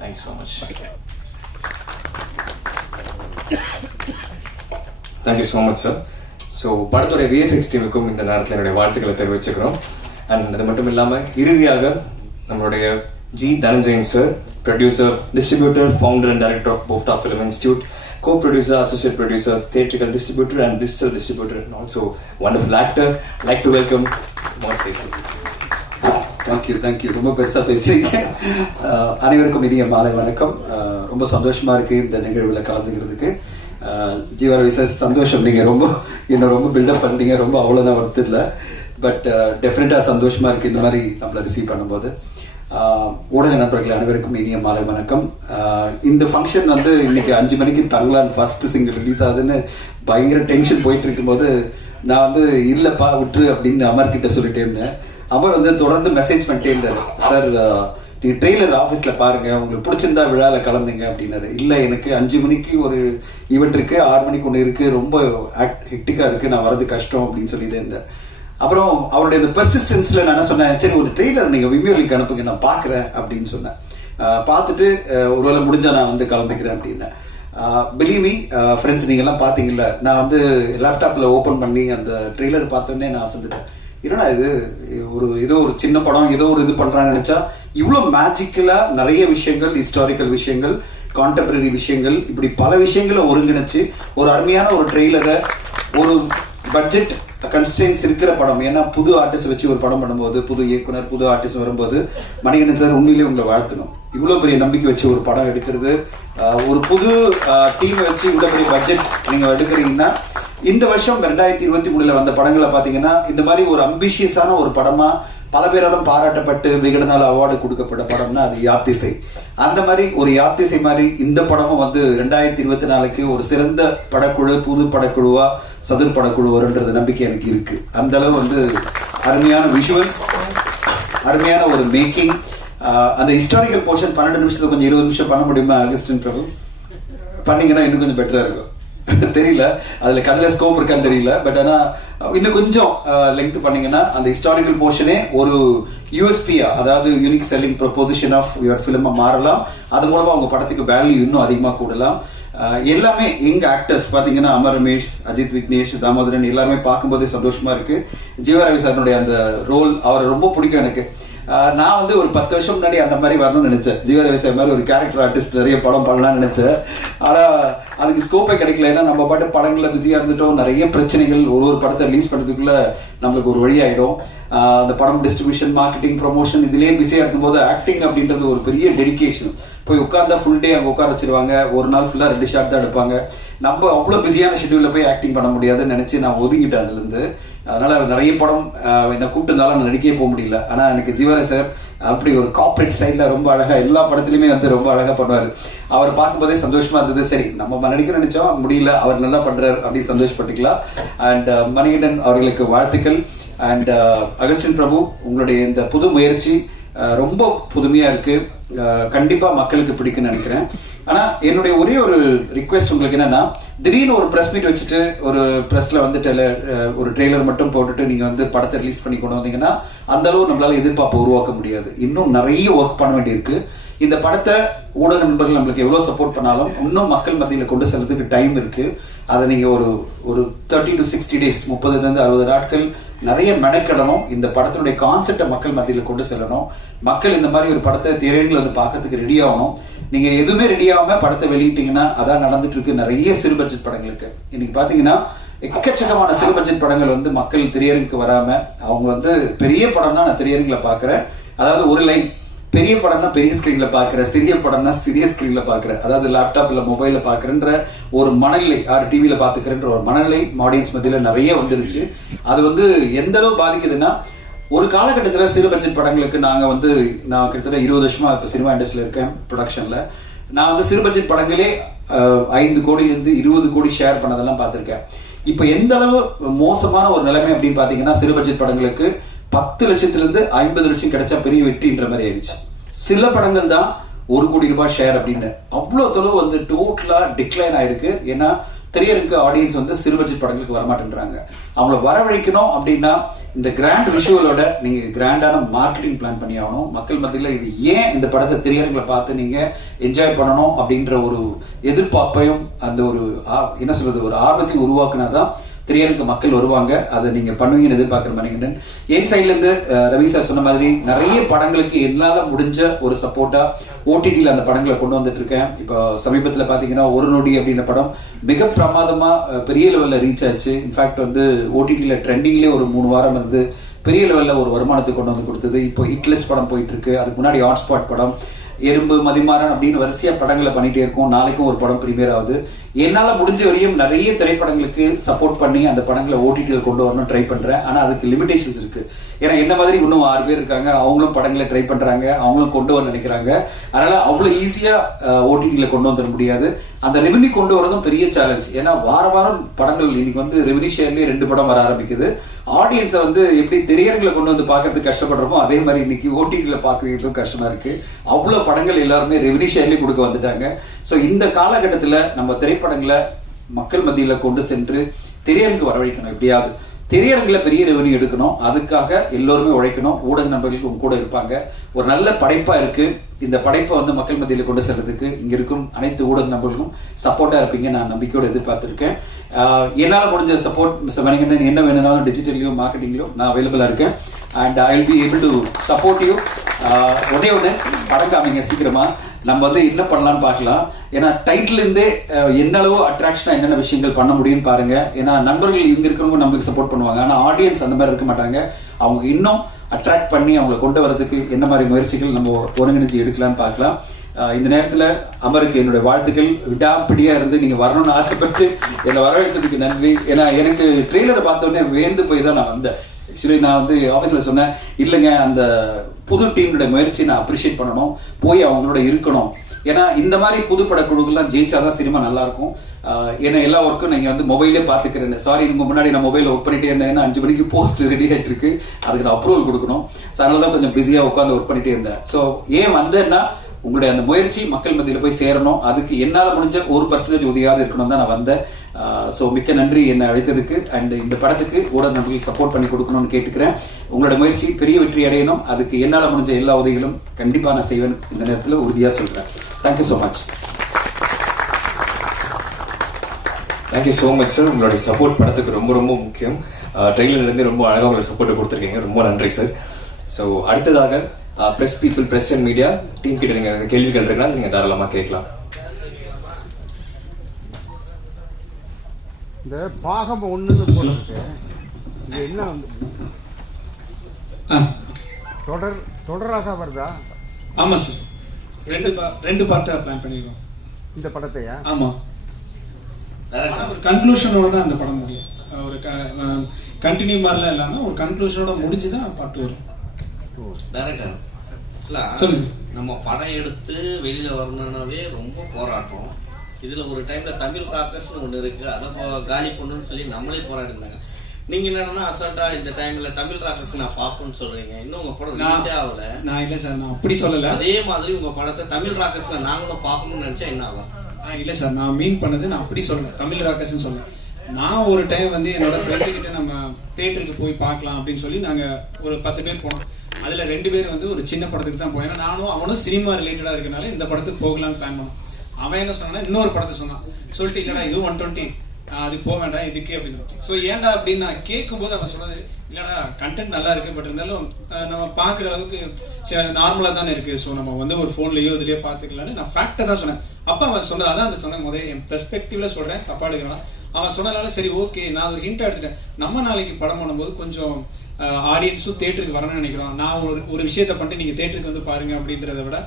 Thank you so much. Thank you so much sir. So படத்துடைய விஎஃப்எக்ஸ் டீமுக்கும் இந்த நேரத்தில் என்னுடைய வாழ்த்துக்களை தெரிவிச்சுக்கிறோம். அண்ட் அது மட்டும் இல்லாமல் இறுதியாக நம்மளுடைய G Dhananjayan sir, producer, distributor, founder and director of BOFTA film institute, co-producer, associate producer, theatrical distributor and digital distributor, and also wonderful actor. I'd like to welcome Mohan. Thank you. ரொம்ப பெருசா பேசுறீங்க. அனைவருக்கும் இனிய மாலை வணக்கம். ரொம்ப சந்தோஷமா இருக்கு இந்த நிகழ்வுல கலந்துக்கிறதுக்கு. ஜீவரவி சார், சந்தோஷம். நீங்க என்ன ரொம்ப பில்டப் பண்ணிட்டீங்க. ரொம்ப அவ்வளவுதான் வருது இல்லை, பட் டெஃபினட்டா சந்தோஷமா இருக்கு இந்த மாதிரி நம்மளை ரிசீவ் பண்ணும்போது. ஊடக நண்பர்கள் அனைவருக்கும் இனிய மாலை வணக்கம். இந்த ஃபங்க்ஷன் இன்னைக்கு 5 மணிக்கு தங்கலான் ஃபர்ஸ்ட் சிங்கிள் ரிலீஸ் ஆகுதுன்னு பயங்கர டென்ஷன் போயிட்டு இருக்கும்போது நான் இல்லப்பா விட்டுரு அப்படின்னு அமர் கிட்ட சொல்லிட்டே இருந்தேன். அமர் தொடர்ந்து மெசேஜ் பண்ணிட்டே இருந்தாரு, சார் நீங்க ட்ரெய்லர் ஆஃபீஸ்ல பாருங்க, உங்களுக்கு பிடிச்சிருந்தா விழால கலந்துங்க அப்படின்னாரு. இல்ல எனக்கு 5 மணிக்கு ஒரு ஈவெண்ட் இருக்கு, 6 மணிக்கு ஒன்று இருக்கு, ரொம்ப ஹெக்டிக்கா இருக்கு, நான் வரது கஷ்டம் அப்படின்னு சொல்லிட்டே இருந்தேன். அப்புறம் அவருடைய இந்த பெர்சிஸ்டன்ஸ்ல நான் என்ன சொன்னேன், சரி ஒரு ட்ரெய்லர் நீங்க விமியோலிக்கு அனுப்புங்க, நான் பாக்குறேன் அப்படின்னு சொன்னேன். பார்த்துட்டு ஒருவேளை முடிஞ்சா நான் கலந்துக்கிறேன் அப்படின்னேன். பிலீவ் மீ ஃப்ரெண்ட்ஸ், நீங்க எல்லாம் பாத்தீங்கல்ல, நான் லேப்டாப்ல ஓபன் பண்ணி அந்த ட்ரெய்லர் பார்த்தோன்னே நான் அசந்துட்டேன். என்னடா இது, ஏதோ ஒரு சின்ன படம், ஏதோ ஒரு இது பண்றான்னு நினைச்சா இவ்வளவு மேஜிக்கலா நிறைய விஷயங்கள், ஹிஸ்டாரிக்கல் விஷயங்கள், கான்டெம்பரரி விஷயங்கள், இப்படி பல விஷயங்களை ஒருங்கிணைச்சு ஒரு அருமையான ஒரு ட்ரெய்லரை, ஒரு பட்ஜெட் கன்ஸ்டன்ஸ் இருக்கிற படம். ஏன்னா புது ஆர்டிஸ்ட் வச்சு ஒரு படம் பண்ணும்போது, புது இயக்குனர், புது ஆர்டிஸ்ட் வரும்போது, மணிகண்டன் சார் உண்மையிலேயே உங்களை வாழ்த்தணும். இவ்வளவு பெரிய நம்பிக்கை வச்சு ஒரு படம் எடுக்கிறது, ஒரு புது டீமை வச்சு இவ்வளவு பெரிய பட்ஜெட் நீங்க எடுக்கிறீங்கன்னா, இந்த வருஷம் 2023 வந்த படங்களை பாத்தீங்கன்னா இந்த மாதிரி ஒரு அம்பிஷியஸான ஒரு படமா பல பேராலும் பாராட்டப்பட்டு விகடனால் அவார்டு கொடுக்கப்பட்ட படம்னா அது யாத்திசை. அந்த மாதிரி ஒரு யாத்திசை மாதிரி இந்த படமும் 2024க்கு ஒரு சிறந்த படக்குழு, புது படக்குழுவா சதுர் படக்குழு வரும்ன்றது நம்பிக்கை எனக்கு இருக்கு. அந்த அளவு அருமையான விஷுவல்ஸ், அருமையான ஒரு மேக்கிங். அந்த ஹிஸ்டாரிக்கல் போர்ஷன் 12 நிமிஷத்துல கொஞ்சம் 20 நிமிஷம் பண்ண முடியுமா அகஸ்டின் பிரபு? பண்ணீங்கன்னா இன்னும் கொஞ்சம் பெட்டரா இருக்கும். தெரியல அதுல கதையில ஸ்கோப் இருக்கான்னு தெரியல, பட் ஆனா இன்னும் கொஞ்சம் லெங்த் பண்ணீங்கன்னா அந்த ஹிஸ்டாரிக்கல் போர்ஷனே ஒரு யூஎஸ்பியா, அதாவது unique selling proposition of your ஃபிலிமா மாறலாம். அது மூலமா உங்க படத்துக்கு வேல்யூ இன்னும் அதிகமா கூடலாம். எல்லாமே எங்க ஆக்டர்ஸ் பாத்தீங்கன்னா அமர் ரமேஷ், அஜித் விக்னேஷ், தாமோதரன் எல்லாருமே பார்க்கும்போதே சந்தோஷமா இருக்கு. ஜீவரவி சாருடைய அந்த ரோல் அவரை ரொம்ப பிடிக்கும் எனக்கு. நான் ஒரு 10 வருஷம் முன்னாடி அந்த மாதிரி வரணும்னு நினைச்சேன். ஜீவரவி சார் மாதிரி ஒரு கேரக்டர் ஆர்டிஸ்ட் நிறைய படம் பண்ணலாம்னு நினைச்சேன். ஆனா அதுக்கு ஸ்கோப்பே கிடைக்கல. ஏன்னா நம்ம பாட்டு படங்கள்ல பிஸியா இருந்துட்டோம். நிறைய பிரச்சனைகள், ஒரு படத்தை ரிலீஸ் பண்றதுக்குள்ள நம்மளுக்கு ஒரு வழி ஆயிடும். அந்த படம் டிஸ்ட்ரிபியூஷன், மார்க்கெட்டிங், ப்ரொமோஷன் இதுலயே பிஸியா இருக்கும்போது ஆக்டிங் அப்படின்றது ஒரு பெரிய டெடிகேஷன். போய் உட்கார்ந்தா ஃபுல் டே அங்க உட்கார வச்சிருவாங்க, ஒரு நாள் ஃபுல்லா 2 ஷாட் தான் எடுப்பாங்க. நம்ம அவ்வளவு பிஸியான ஷெட்யூல்ல போய் ஆக்டிங் பண்ண முடியாதுன்னு நினைச்சு நான் ஒதுங்கிட்டேன் அதுல இருந்து. அதனால நிறைய படம் என்ன கூப்பிட்டு இருந்தாலும் நான் நடிக்கவே போக முடியல. ஆனா எனக்கு ஜீவரவி சார் அப்படி ஒரு கார்பரேட் சைட்ல ரொம்ப அழகா எல்லா படத்திலுமே ரொம்ப அழகா பண்ணுவாரு. அவர் பார்க்கும்போதே சந்தோஷமா இருந்தது. சரி நம்ம நடிக்க நினைச்சோம், முடியல, அவர் நல்லா பண்றாரு அப்படின்னு சந்தோஷப்பட்டுக்கலாம். அண்ட் மணிகண்டன் அவர்களுக்கு வாழ்த்துக்கள். அண்ட் அகஸ்டின் பிரபு, உங்களுடைய இந்த புது முயற்சி ரொம்ப புதுமையா இருக்கு. கண்டிப்பா மக்களுக்கு பிடிக்குன்னு நினைக்கிறேன். ஆனா என்னுடைய ஒரே ஒரு ரிக்வெஸ்ட் உங்களுக்கு என்னன்னா, திடீர்னு ஒரு பிரஸ் மீட் வச்சுட்டு ஒரு பிரஸ்ல ஒரு ட்ரெய்லர் மட்டும் போட்டுட்டு நீங்க படத்தை ரிலீஸ் பண்ணி கொண்டு வந்தீங்கன்னா அந்த அளவு நம்மளால எதிர்பார்ப்பு உருவாக்க முடியாது. இன்னும் நிறைய ஒர்க் பண்ண வேண்டியிருக்கு. இந்த படத்தை ஊடக நண்பர்கள் நம்மளுக்கு எவ்வளவு சப்போர்ட் பண்ணாலும் இன்னும் மக்கள் மத்தியில கொண்டு செல்றதுக்கு டைம் இருக்கு. அதை நீங்க ஒரு 30 to 60 days, 30 to 60 நாட்கள் நிறைய மெனக்கிடணும். இந்த படத்தினுடைய கான்செப்டை மக்கள் மத்தியில கொண்டு செல்லணும். மக்கள் இந்த மாதிரி ஒரு படத்தை திரையரங்கில் பார்க்கறதுக்கு ரெடி ஆகணும். நீங்க எதுவுமே ரெடி ஆகாம படத்தை வெளியிட்டீங்கன்னா அதான் நடந்துட்டு இருக்கு நிறைய சிறு பட்ஜெட் படங்களுக்கு. இன்னைக்கு பாத்தீங்கன்னா எக்கச்சக்கமான சிறு பட்ஜெட் படங்கள் மக்கள் திரையரங்குக்கு வராம அவங்க பெரிய படம் தான் நான் திரையரங்குல பாக்குறேன். அதாவது ஒரு லைன் பெரிய படம்னா பெரிய ஸ்கிரீன்ல பாக்குற, சிறிய படம்னா சிறிய ஸ்கிரீன்ல பாக்குற, அதாவது லேப்டாப்ல மொபைல்ல பாக்குறன்ற ஒரு மனநிலை, டிவியில பாத்துக்கிறன்ற ஒரு மனநிலை ஆடியன்ஸ் மத்தியில நிறைய வந்துருச்சு. அது வந்து எந்த அளவு பாதிக்குதுன்னா, ஒரு காலகட்டத்தில் சிறு பட்ஜெட் படங்களுக்கு நான் கிட்டத்தட்ட 20 வருஷமா இப்ப சினிமா இண்டஸ்ட்ரியில இருக்கேன் ப்ரொடக்ஷன்ல. நான் வந்து சிறு பட்ஜெட் படங்களே 5 கோடியிலிருந்து 20 கோடி ஷேர் பண்ணதெல்லாம் பார்த்திருக்கேன். இப்ப எந்த அளவு மோசமான ஒரு நிலைமை அப்படின்னு பாத்தீங்கன்னா, சிறு பட்ஜெட் படங்களுக்கு 10 லட்சத்திலிருந்து 50 லட்சம் கிடைச்சா பெரிய வெற்றின்ற மாதிரி ஆயிடுச்சு. சில படங்கள் தான் 1 கோடி ரூபாய் ஷேர் அப்படின்னு. அவ்வளவு தொலைவு வந்து டோட்டலா டிக்ளைன் ஆயிருக்கு. ஏன்னா திரையரங்கு ஆடியன்ஸ் வந்து சிறு பட்ஜெட் படங்களுக்கு வரமாட்டேன்றாங்க. அவங்கள வரவழைக்கணும் அப்படின்னா இந்த கிராண்ட் விஷுவலோட நீங்க கிராண்டான மார்க்கெட்டிங் பிளான் பண்ணி ஆகணும். மக்கள் மத்தியில் இது ஏன் இந்த படத்தை திரையரங்களை பார்த்து நீங்க என்ஜாய் பண்ணணும் அப்படின்ற ஒரு எதிர்பார்ப்பையும் அந்த ஒரு என்ன சொல்றது ஒரு ஆர்வத்தையும் உருவாக்குனாதான் திரையரங்கு மக்கள் வருவாங்க. அதை நீங்க பண்ணுவீங்கன்னு எதிர்பார்க்கிற மணிகண்டன். என் சைட்ல இருந்து ரவி சார் சொன்ன மாதிரி நிறைய படங்களுக்கு என்னால முடிஞ்ச ஒரு சப்போர்ட்டா ஓடிடியில் அந்த படங்களை கொண்டு வந்துட்டு இருக்கேன். இப்போ சமீபத்தில் பாத்தீங்கன்னா ஒரு நொடி அப்படின்ற படம் மிக பிரமாதமா பெரிய லெவல்ல ரீச் ஆச்சு. இன்ஃபேக்ட் வந்து ஓடிடியில ட்ரெண்டிங்லேயே ஒரு 3 வாரம் இருந்து பெரிய லெவல்ல ஒரு வருமானத்தை கொண்டு வந்து கொடுத்தது. இப்போ ஹிட்லிஸ்ட் படம் போயிட்டு இருக்கு. அதுக்கு முன்னாடி ஹாட்ஸ்பாட் படம், எறும்பு, மதிமாறன் அப்படின்னு வரிசையா படங்களை பண்ணிட்டே இருக்கும். நாளைக்கும் ஒரு படம் பிரீமியர் ஆகுது. என்னால முடிஞ்ச வரையும் நிறைய திரைப்படங்களுக்கு சப்போர்ட் பண்ணி அந்த படங்களை ஓடிடியில் கொண்டு வரணும் ட்ரை பண்றேன். ஆனா அதுக்கு லிமிடேஷன்ஸ் இருக்கு. ஏன்னா என்ன மாதிரி இன்னும் 6 பேர் இருக்காங்க, அவங்களும் படங்களை ட்ரை பண்றாங்க, அவங்களும் கொண்டு வர நினைக்கிறாங்க. அதனால அவ்வளவு ஈஸியா ஓடிடியில கொண்டு வந்துட முடியாது. அந்த ரெவென்யூ கொண்டு வரதும் பெரிய சேலஞ்ச். ஏன்னா வாரம் படங்கள் இன்னைக்கு வந்து ரெவென்யூ ஷேர்லயே 2 படம் வர ஆரம்பிக்குது. ஆடியன்ஸை வந்து எப்படி திரையரங்களை கொண்டு வந்து பார்க்கறதுக்கு கஷ்டப்படுறோமோ அதே மாதிரி இன்னைக்கு ஓடிடியில பார்க்கறதுக்கும் கஷ்டமா இருக்கு. அவ்வளவு படங்கள் எல்லாருமே ரெவென்யூ ஷேர்லயே கொடுக்க வந்துட்டாங்க. சோ இந்த காலகட்டத்துல நம்ம திரைப்படங்களை மக்கள் மத்தியில கொண்டு சென்று திரையரங்கு வரவழைக்கணும். எப்படியாவது திரையரங்குல பெரிய ரெவென்யூ எடுக்கணும். அதுக்காக எல்லோருமே உழைக்கணும். ஊடக நண்பர்களுக்கு கூட இருப்பாங்க. ஒரு நல்ல படைப்பா இருக்கு. இந்த படைப்பை வந்து மக்கள் மத்தியில கொண்டு செல்றதுக்கு இங்க இருக்கும் அனைத்து ஊடக நண்பர்களும் சப்போர்ட்டா இருப்பீங்க நான் நம்பிக்கையோடு எதிர்பார்த்திருக்கேன். என்னால முடிஞ்ச சப்போர்ட் மிஸ்டர் மணிகண்டன் என்ன வேணும்னாலும் டிஜிட்டல்லையும் மார்க்கெட்டிங்லயும் நான் அவைலபிளா இருக்கேன். And I will be able to support you. ஒன்னே படம் காமிங்க சீக்கிரமா. நம்ம வந்து என்ன பண்ணலாம்னு பார்க்கலாம். ஏன்னா டைட்டில் இருந்தே என்ன அளவு அட்ராக்ஷனா என்னென்ன விஷயங்கள் பண்ண முடியும்னு பாருங்க. ஏன்னா நண்பர்கள் இங்க இருக்கிறவங்க நம்மளுக்கு சப்போர்ட் பண்ணுவாங்க. ஆனா ஆடியன்ஸ் அந்த மாதிரி இருக்க மாட்டாங்க. அவங்க இன்னும் அட்ராக்ட் பண்ணி அவங்களை கொண்டு வரதுக்கு என்ன மாதிரி முயற்சிகள் நம்ம ஒருங்கிணைச்சு எடுக்கலாம்னு பார்க்கலாம். இந்த நேரத்துல அமருக்கு என்னுடைய வாழ்த்துக்கள். விடாப்பிடியா இருந்து நீங்க வரணும்னு ஆசைப்பட்டு என்னை வரவேற்றதுக்கு நன்றி. ஏன்னா எனக்கு ட்ரெய்லரை பார்த்த உடனே வேந்து போய் தான் நான் வந்தேன். ஆக்சுவலி நான் வந்து ஆபீஸ்ல சொன்னேன், இல்லைங்க அந்த புது டீமுடைய முயற்சி நான் அப்ரிஷியேட் பண்ணணும், போய் அவங்களோட இருக்கணும். ஏன்னா இந்த மாதிரி புதுப்பட குழுக்கெல்லாம் ஜெயிச்சாதான் சினிமா நல்லா இருக்கும். ஏன்னா எல்லா ஒர்க்கும் நீங்க வந்து மொபைலே பாத்துக்கிறேன். சாரி, உங்க முன்னாடி நான் மொபைல ஒர்க் பண்ணிட்டே இருந்தேன். 5 மணிக்கு போஸ்ட் ரெடி ஆயிட்டு இருக்கு, அதுக்கு நான் அப்ரூவல் கொடுக்கணும். அதனாலதான் கொஞ்சம் பிஸியா உட்காந்து ஒர்க் பண்ணிட்டே இருந்தேன். சோ ஏன் வந்தேன்னா உங்களுடைய அந்த முயற்சி மக்கள் மத்தியில போய் சேரணும். அதுக்கு என்னால முடிஞ்ச 1% உதவியாக இருக்கணும் தான் நான் வந்தேன். சோ மிக்க நன்றி என்னை அழைத்ததுக்கு. அண்ட் இந்த படத்துக்கு ஊடக நண்பர்கள் சப்போர்ட் பண்ணி கொடுக்கணும்னு கேட்டுக்கிறேன். உங்களோட முயற்சி பெரிய வெற்றி அடையணும். அதுக்கு என்னால முடிஞ்ச எல்லா உதவிகளும் கண்டிப்பா நான் செய்வேன் இந்த நேரத்தில் உறுதியா சொல்றேன். Thank you so much. Thank you so much sir. உங்களுடைய சப்போர்ட் படத்துக்கு ரொம்ப ரொம்ப முக்கியம். ட்ரெயிலர்ல இருந்து ரொம்ப அழகாக உங்களுக்கு சப்போர்ட் கொடுத்துருக்கீங்க. ரொம்ப நன்றி சார். ஸோ அடுத்ததாக press people, press and media team கிட்ட நீங்க கேள்விகள் இருக்கலாம், நீங்க தாராளமா கேட்கலாம். இந்த பாகம் ஒண்ணுன்னு போறதுக்கு இது என்ன தொடராக வருதா? ஆமா சார், 2 பார்ட்டா பிளான் பண்ணிருக்கோம் இந்த படத்தையா? ஆமா, ஒரு கன்க்ளூஷனோட தான் அந்த படம் முடியும். ஒரு கண்டினியூ மாதிரிலாம் இல்லாம ஒரு கன்க்ளூஷனோட முடிஞ்சுதான் பார்ட் வரும். டைரக்டர் சொல்லுங்க. நம்ம படம் எடுத்து வெளியில வரணும்னாவே ரொம்ப போராட்டம். இதுல ஒரு டைம்ல தமிழ் ராக்கர்ஸ் ஒண்ணு இருக்கு, அதை காலி பண்ணணும்னு சொல்லி நம்மளே போராடி இருந்தாங்க. நீங்க என்னன்னா அசால்ட்டா இந்த டைம்ல தமிழ் ராக்கர்ஸ் நான் பாப்போம்னு சொல்றீங்க. இன்னும் உங்க படம் ரிலீஸே ஆகல. நான் இல்ல சார், நான் அப்படி சொல்லல. அதே மாதிரி உங்க படத்தை தமிழ் ராக்கர்ஸ்ல நாங்களும் பாக்கணும்னு நினைச்சா என்ன ஆகும்? இல்ல சார், நான் மீன் பண்ணது நான் அப்படி சொல்லல, தமிழ் ராக்கர்ஸ் சொல்ல. நான் ஒரு டைம் வந்து என்னோட ஃப்ரெண்டு கிட்ட நம்ம தியேட்டருக்கு போய் பார்க்கலாம் அப்படின்னு சொல்லி நாங்க ஒரு 10 பேர் போனோம். அதுல 2 பேர் வந்து ஒரு சின்ன படத்துக்கு தான் போய், நானும் அவனும் சினிமா ரிலேட்டடா இருக்கனால இந்த படத்துக்கு போகலான்னு பிளான் பண்ணோம். அவன் என்ன சொன்னா இன்னொரு படத்தை சொன்னான். சொல்லிட்டு இல்லடா இது 120 அதுக்கு போக வேண்டாம் இதுக்கே அப்படின்னு சொல்லுவான். ஸோ ஏன்டா அப்படின்னு நான் கேட்கும் போது அவன் சொன்னது, இல்லடா கண்டென்ட் நல்லா இருக்கு, பட் இருந்தாலும் நம்ம பாக்குற அளவுக்கு நார்மலா தானே இருக்கு. ஸோ நம்ம வந்து ஒரு போன்லயோ இதுலயோ பாத்துக்கலாம்னு நான் ஃபேக்டா தான் சொன்னேன். அப்ப அவன் சொன்னது அதான் அந்த சொன்ன முதல்ல என் பெர்ஸ்பெக்டிவ்ல சொல்றேன், தப்பா எடுக்கலாம். அவன் சொன்னதால சரி ஓகே நான் ஒரு ஹிண்ட் எடுத்துட்டேன். நம்ம நாளைக்கு படம் பண்ணும்போது கொஞ்சம் ஆடியன்ஸும் தேட்டருக்கு வரணும்னு நினைக்கிறோம். நான் ஒரு விஷயத்த பண்ணிட்டு நீங்க தேட்டருக்கு வந்து பாருங்க அப்படின்றத விட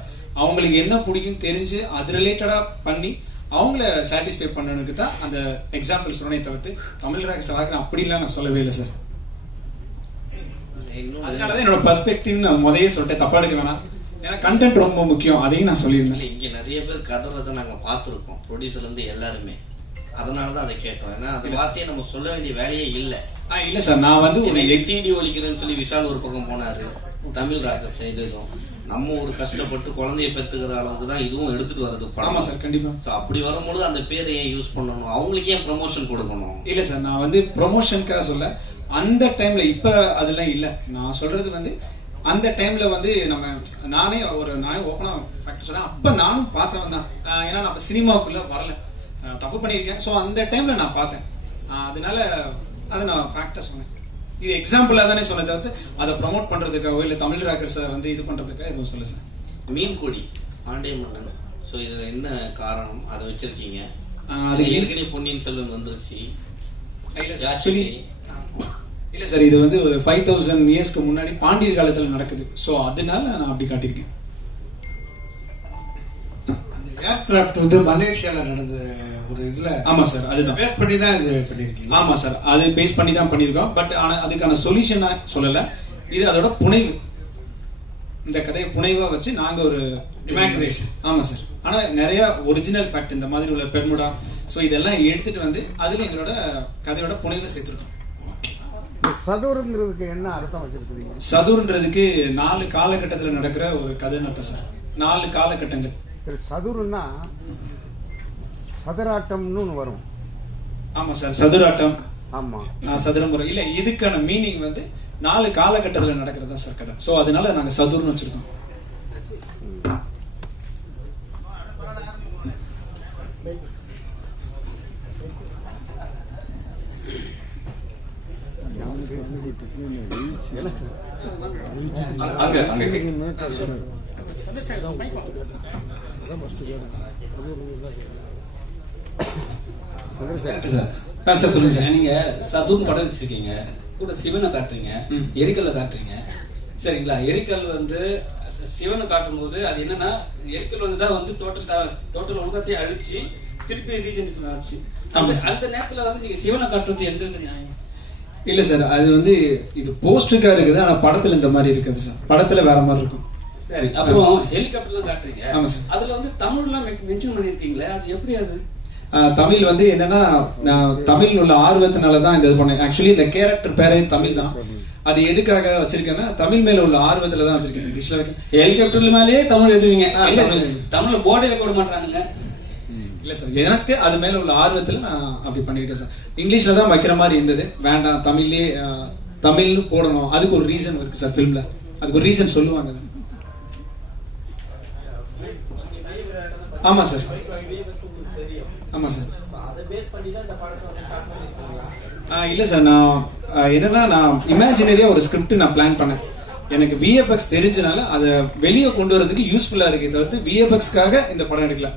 அவங்களுக்கு என்ன பிடிக்கும் தெரிஞ்சு அது ரிலேட்டடா பண்ணி அவங்கள சாட்டிஸ்ஃபை பண்ணனுக்கு தான் அந்த எக்ஸாம்பிள் சொன்னே தவிர்த்து தமிழ் ராக்கர்ஸ் அப்படிலாம் நான் சொல்லவே இல்லை சார். அதனாலதான் என்னோட பெர்ஸ்பெக்டிவ் நான் முதலே சொல்லிட்டேன், தப்பா எடுக்க வேணாம். ஏன்னா கண்டென்ட் ரொம்ப முக்கியம், அதையும் நான் சொல்லியிருந்தேன். இங்க நிறைய பேர் கதறதை நாங்க பார்த்திருக்கோம், ப்ரொடியூசர்ல இருந்து எல்லாருமே. அதனாலதான் அதை கேட்டோம். ஏன்னா அந்த வார்த்தையை நம்ம சொல்ல வேண்டிய வேலையே இல்ல. இல்ல சார், நான் வந்து ஒரு சிடி ஒழிக்கிறேன்னு சொல்லி விஷால் ஒரு பக்கம் போனாரு, தமிழ் ராக்கர்ஸ் செய்ததும் நம்ம ஒரு கஷ்டப்பட்டு குழந்தைய பெற்றுக்கிற அளவுக்கு தான் இதுவும் எடுத்துட்டு வருது. ஆமா சார், கண்டிப்பா. அப்படி வரும்போது அந்த பேரை ஏன் யூஸ் பண்ணணும், அவங்களுக்கு ஏன் ப்ரமோஷன் கொடுக்கணும்? இல்ல சார், நான் வந்து ப்ரமோஷனுக்காக சொல்ல. அந்த டைம்ல இப்ப அதெல்லாம் இல்ல. நான் சொல்றது வந்து அந்த டைம்ல வந்து நானே ஓப்பனா ஃபேக்ட் சொல்றேன், அப்ப நானும் பார்த்தவன் தான். ஏன்னா நம்ம சினிமாவுக்குள்ள வரல, தப்பு பண்ணியிருக்கேன். ஸோ அந்த டைம்ல நான் பார்த்தேன், அதனால அதை நான் ஃபேக்டா சொன்னேன். இது எக்ஸாம்பிளா தானே சொன்னதை தவிர்த்து அதை ப்ரமோட் பண்றதுக்காகவோ இல்ல தமிழ் ராக்கர்ஸ் வந்து இது பண்றதுக்காக எதுவும் சொல்ல சார். மீன் கொடி பாண்டிய மன்னன், ஸோ இதுல என்ன காரணம் அதை வச்சிருக்கீங்க? அது ஏற்கனவே பொன்னியின் செல்வன் வந்துருச்சு. இல்ல சார், இது வந்து ஒரு 5000 இயர்ஸ்க்கு முன்னாடி பாண்டியர் காலத்துல நடக்குது. சோ அதனால நான் அப்படி காட்டியிருக்கேன். அந்த ஏர்கிராஃப்ட் வந்து மலேசியால நடந்த ஒரு இதுல. ஆமா சார், அதுதான் பேஸ் பண்ணி தான் இது பண்ணிருக்கீங்க. ஆமா சார், அது பேஸ் பண்ணி தான் பண்ணிருக்கோம். பட் ஆனா அதுக்கான சொல்யூஷன் சொல்லல, இது அதோட புனைவு. இந்த கதையை புனைவா வச்சு நாங்க ஒரு இமேஜினேஷன். ஆமா சார், ஆனா நிறைய ஒரிஜினல் ஃபேக்ட் இந்த மாதிரி உள்ள பெர்முடா சோ இதெல்லாம் எடுத்துட்டு வந்து அதுல எங்களோட கதையோட புனைவை சேர்த்திருக்கோம். சதுர்ங்கிறதுக்கு என்ன அர்த்தம் வச்சிருக்கீங்க? சதுர்ன்றதுக்கு 4 காலகட்டத்தில் நடக்கிற ஒரு கதை அர்த்தம் சார். 4 காலகட்டங்கள். சதுர்னா சதுராட்டம்னு ஒன்று வரும். ஆமா சார், சதுராட்டம். ஆமா, சதுரமுறை இல்ல. இதுக்கான மீனிங் வந்து 4 காலகட்டத்தில் நடக்கிறதா சார் கதை. சோ அதனால நாங்க சதுர்னு வச்சிருக்கோம். நீங்க சதுர்னு படம் வச்சிருக்கீங்க, கூட சிவனை காட்டுறீங்க, எரிக்கல்ல காட்டுறீங்க. சரிங்களா? எரிக்கல் வந்து சிவனை காட்டும் போது அது என்னன்னா, எரிக்கல் வந்து தான் வந்து டோட்டல் உலகத்தையும் அழிச்சு திருப்பி ரீஜென்ரேஷன் ஆச்சு. அந்த நேரத்துல வந்து நீங்க சிவனை காட்டுறது எந்த நியாயம்? இல்ல சார், அது வந்து இது போஸ்டருக்கா இருக்குது, ஆனா படத்துல இந்த மாதிரி இருக்குது சார். படத்துல வேற மாதிரி இருக்கும். சரி, அப்புறம் ஹெலிகாப்டர்லாம் காட்டுறீங்க. ஆமா சார். அதுல வந்து தமிழ்லாம் மென்ஷன் பண்ணிருக்கீங்களே, அது எப்படி? அது தமிழ் வந்து என்னன்னா, நான் தமிழ் உள்ள ஆர்வத்தினாலதான் இந்த இது பண்ணேன். ஆக்சுவலி இந்த கேரக்டர் பேரே தமிழ் தான். அது எதுக்காக வச்சிருக்கேன்னா, தமிழ் மேல உள்ள ஆர்வத்துல தான் வச்சிருக்கேன். இங்கிலீஷ்ல ஹெலிகாப்டர்ல மேலேயே தமிழ் எழுதுவீங்க, தமிழ்ல போர்டே வைக்க விட மாட்டானுங்க. இல்ல சார், எனக்கு அது மேல உள்ள ஆர்வத்துல நான் அப்படி பண்ணிருக்கேன் சார். இங்கிலீஷ்ல தான் வைக்கிற மாதிரி இருந்தது, வேண்டாம் தமிழ்லயே தமிழ்னு போடணும். அதுக்கு ஒரு ரீசன் இருக்கு சார் ஃபிலிம்ல, அதுக்கு ஒரு ரீசன் சொல்லுவாங்க. ஆமா சார், ஆமா சார். இல்ல சார், நான் என்னன்னா, நான் இமேஜினரியா ஒரு ஸ்கிரிப்ட் நான் பிளான் பண்ணேன். எனக்கு விஎஃப்எக்ஸ் தெரிஞ்சனால அதை வெளியே கொண்டு வரதுக்கு யூஸ்ஃபுல்லா இருக்கே தவிர்த்து விஎஃப்எக்ஸ்க்காக இந்த படம் எடுக்கல.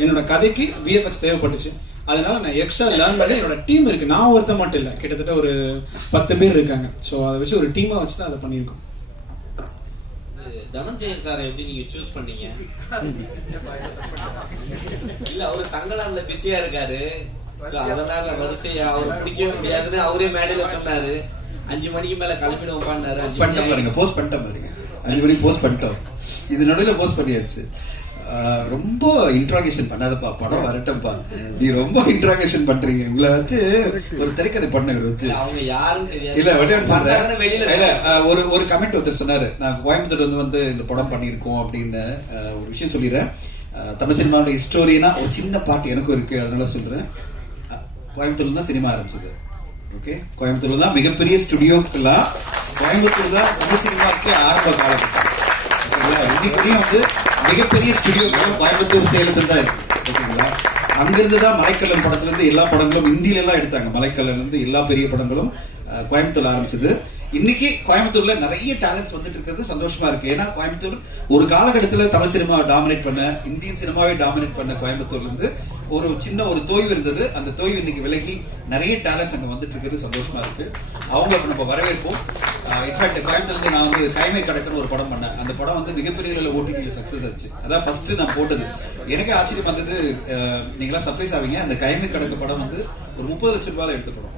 என்னோட கதைக்கு விஎஃப்எக்ஸ் தேவைப்பட்டுச்சு, அதனால நான் எக்ஸ்ட்ரா லேர்ன் பண்ணி என்னோட டீம் இருக்கு. நான் ஒருத்தர் மட்டும் இல்ல, கிட்டத்தட்ட ஒரு 10 பேர் இருக்காங்க. சோ அதை வச்சு ஒரு டீமா வச்சு தான் அதை பண்ணிருக்கோம். தனஞ்சயன் சார் எப்படி நீங்க சூஸ் பண்ணீங்க? இல்ல, அவரு தங்கலான்ல பிஸியா இருக்காரு, அதனால வரிசையா அவர் பிடிக்கவே முடியாதுன்னு அவரே மேடையில சொன்னாரு. 5 மணிக்கு மேல கிளம்பிடுவோம் பாருங்க. போஸ்ட் பண்ணிட்டோம் பாருங்க, 5 மணிக்கு போஸ்ட் பண்ணிட்டோம். இது நடுவில் போஸ்ட் பண்ணியாச்சு. ரொம்ப இன்ட்ராகேஷன் பண்ணாதப்பா, படம் வரட்டப்பா, நீ ரொம்ப இன்ட்ராகேஷன் பண்றீங்க, உங்களை வச்சு ஒரு திரைக்கதை பண்ண வச்சு அவங்க யாருன்னு தெரியாது. இல்ல ஒரு கமெண்ட் ஒருத்தர் சொன்னாரு, நான் கோயம்புத்தூர் வந்து இந்த படம் பண்ணியிருக்கோம் அப்படின்னு ஒரு விஷயம் சொல்லிடுறேன். தமிழ் சினிமாவோட ஹிஸ்டோரினா ஒரு சின்ன பார்ட் எனக்கும் இருக்கு, அதனால சொல்றேன். கோயம்புத்தூர்ல தான் சினிமா ஆரம்பிச்சது. ஓகே, கோயம்புத்தூர்ல தான் மிகப்பெரிய ஸ்டுடியோக்கெல்லாம் கோயம்புத்தூர் தான் தமிழ் சினிமாவுக்கு ஆரம்ப காலகட்டம். இன்னைக்குடையும் வந்து மிகப்பெரிய ஸ்டுடியோக்களும் கோயம்புத்தூர் சேலத்துல தான் இருக்கு. ஓகேங்களா? அங்கிருந்து தான் மலைக்கல்லன் படத்துல இருந்து எல்லா படங்களும் இந்தியில எல்லாம் எடுத்தாங்க. மலைக்கல்லன் இருந்து எல்லா பெரிய படங்களும் கோயம்புத்தூர்ல ஆரம்பிச்சது. இன்னைக்கு கோயம்புத்தூர்ல நிறைய டேலண்ட்ஸ் வந்துட்டு இருக்கிறது சந்தோஷமா இருக்கு. ஏன்னா கோயம்புத்தூர் ஒரு காலகட்டத்தில் தமிழ் சினிமாவை டாமினேட் பண்ண, இந்தியன் சினிமாவை டாமினேட் பண்ண கோயம்புத்தூர்ல இருந்து ஒரு சின்ன ஒரு தொய்வு இருந்தது. அந்த தொய்வு இன்னைக்கு விலகி நிறைய டேலண்ட்ஸ் அங்கே வந்துட்டு இருக்கிறது சந்தோஷமா இருக்கு. அவங்கள நம்ம வரவேற்போம். இன்ஃபேக்ட் கோயம்புத்தூர்ல நான் வந்து கைமை கடக்குன்னு ஒரு படம் பண்ணேன். அந்த படம் வந்து மிகப்பெரிய அளவில் ஓடிடியில் சக்ஸஸ் ஆச்சு. அதான் ஃபர்ஸ்ட் நான் போட்டது. எனக்கு ஆச்சரியம் வந்தது, நீங்களாம் சர்ப்ரைஸ் ஆவீங்க. அந்த கைமை கடக்க படம் வந்து ஒரு 30 லட்சம் ரூபாய் எடுத்த படம்.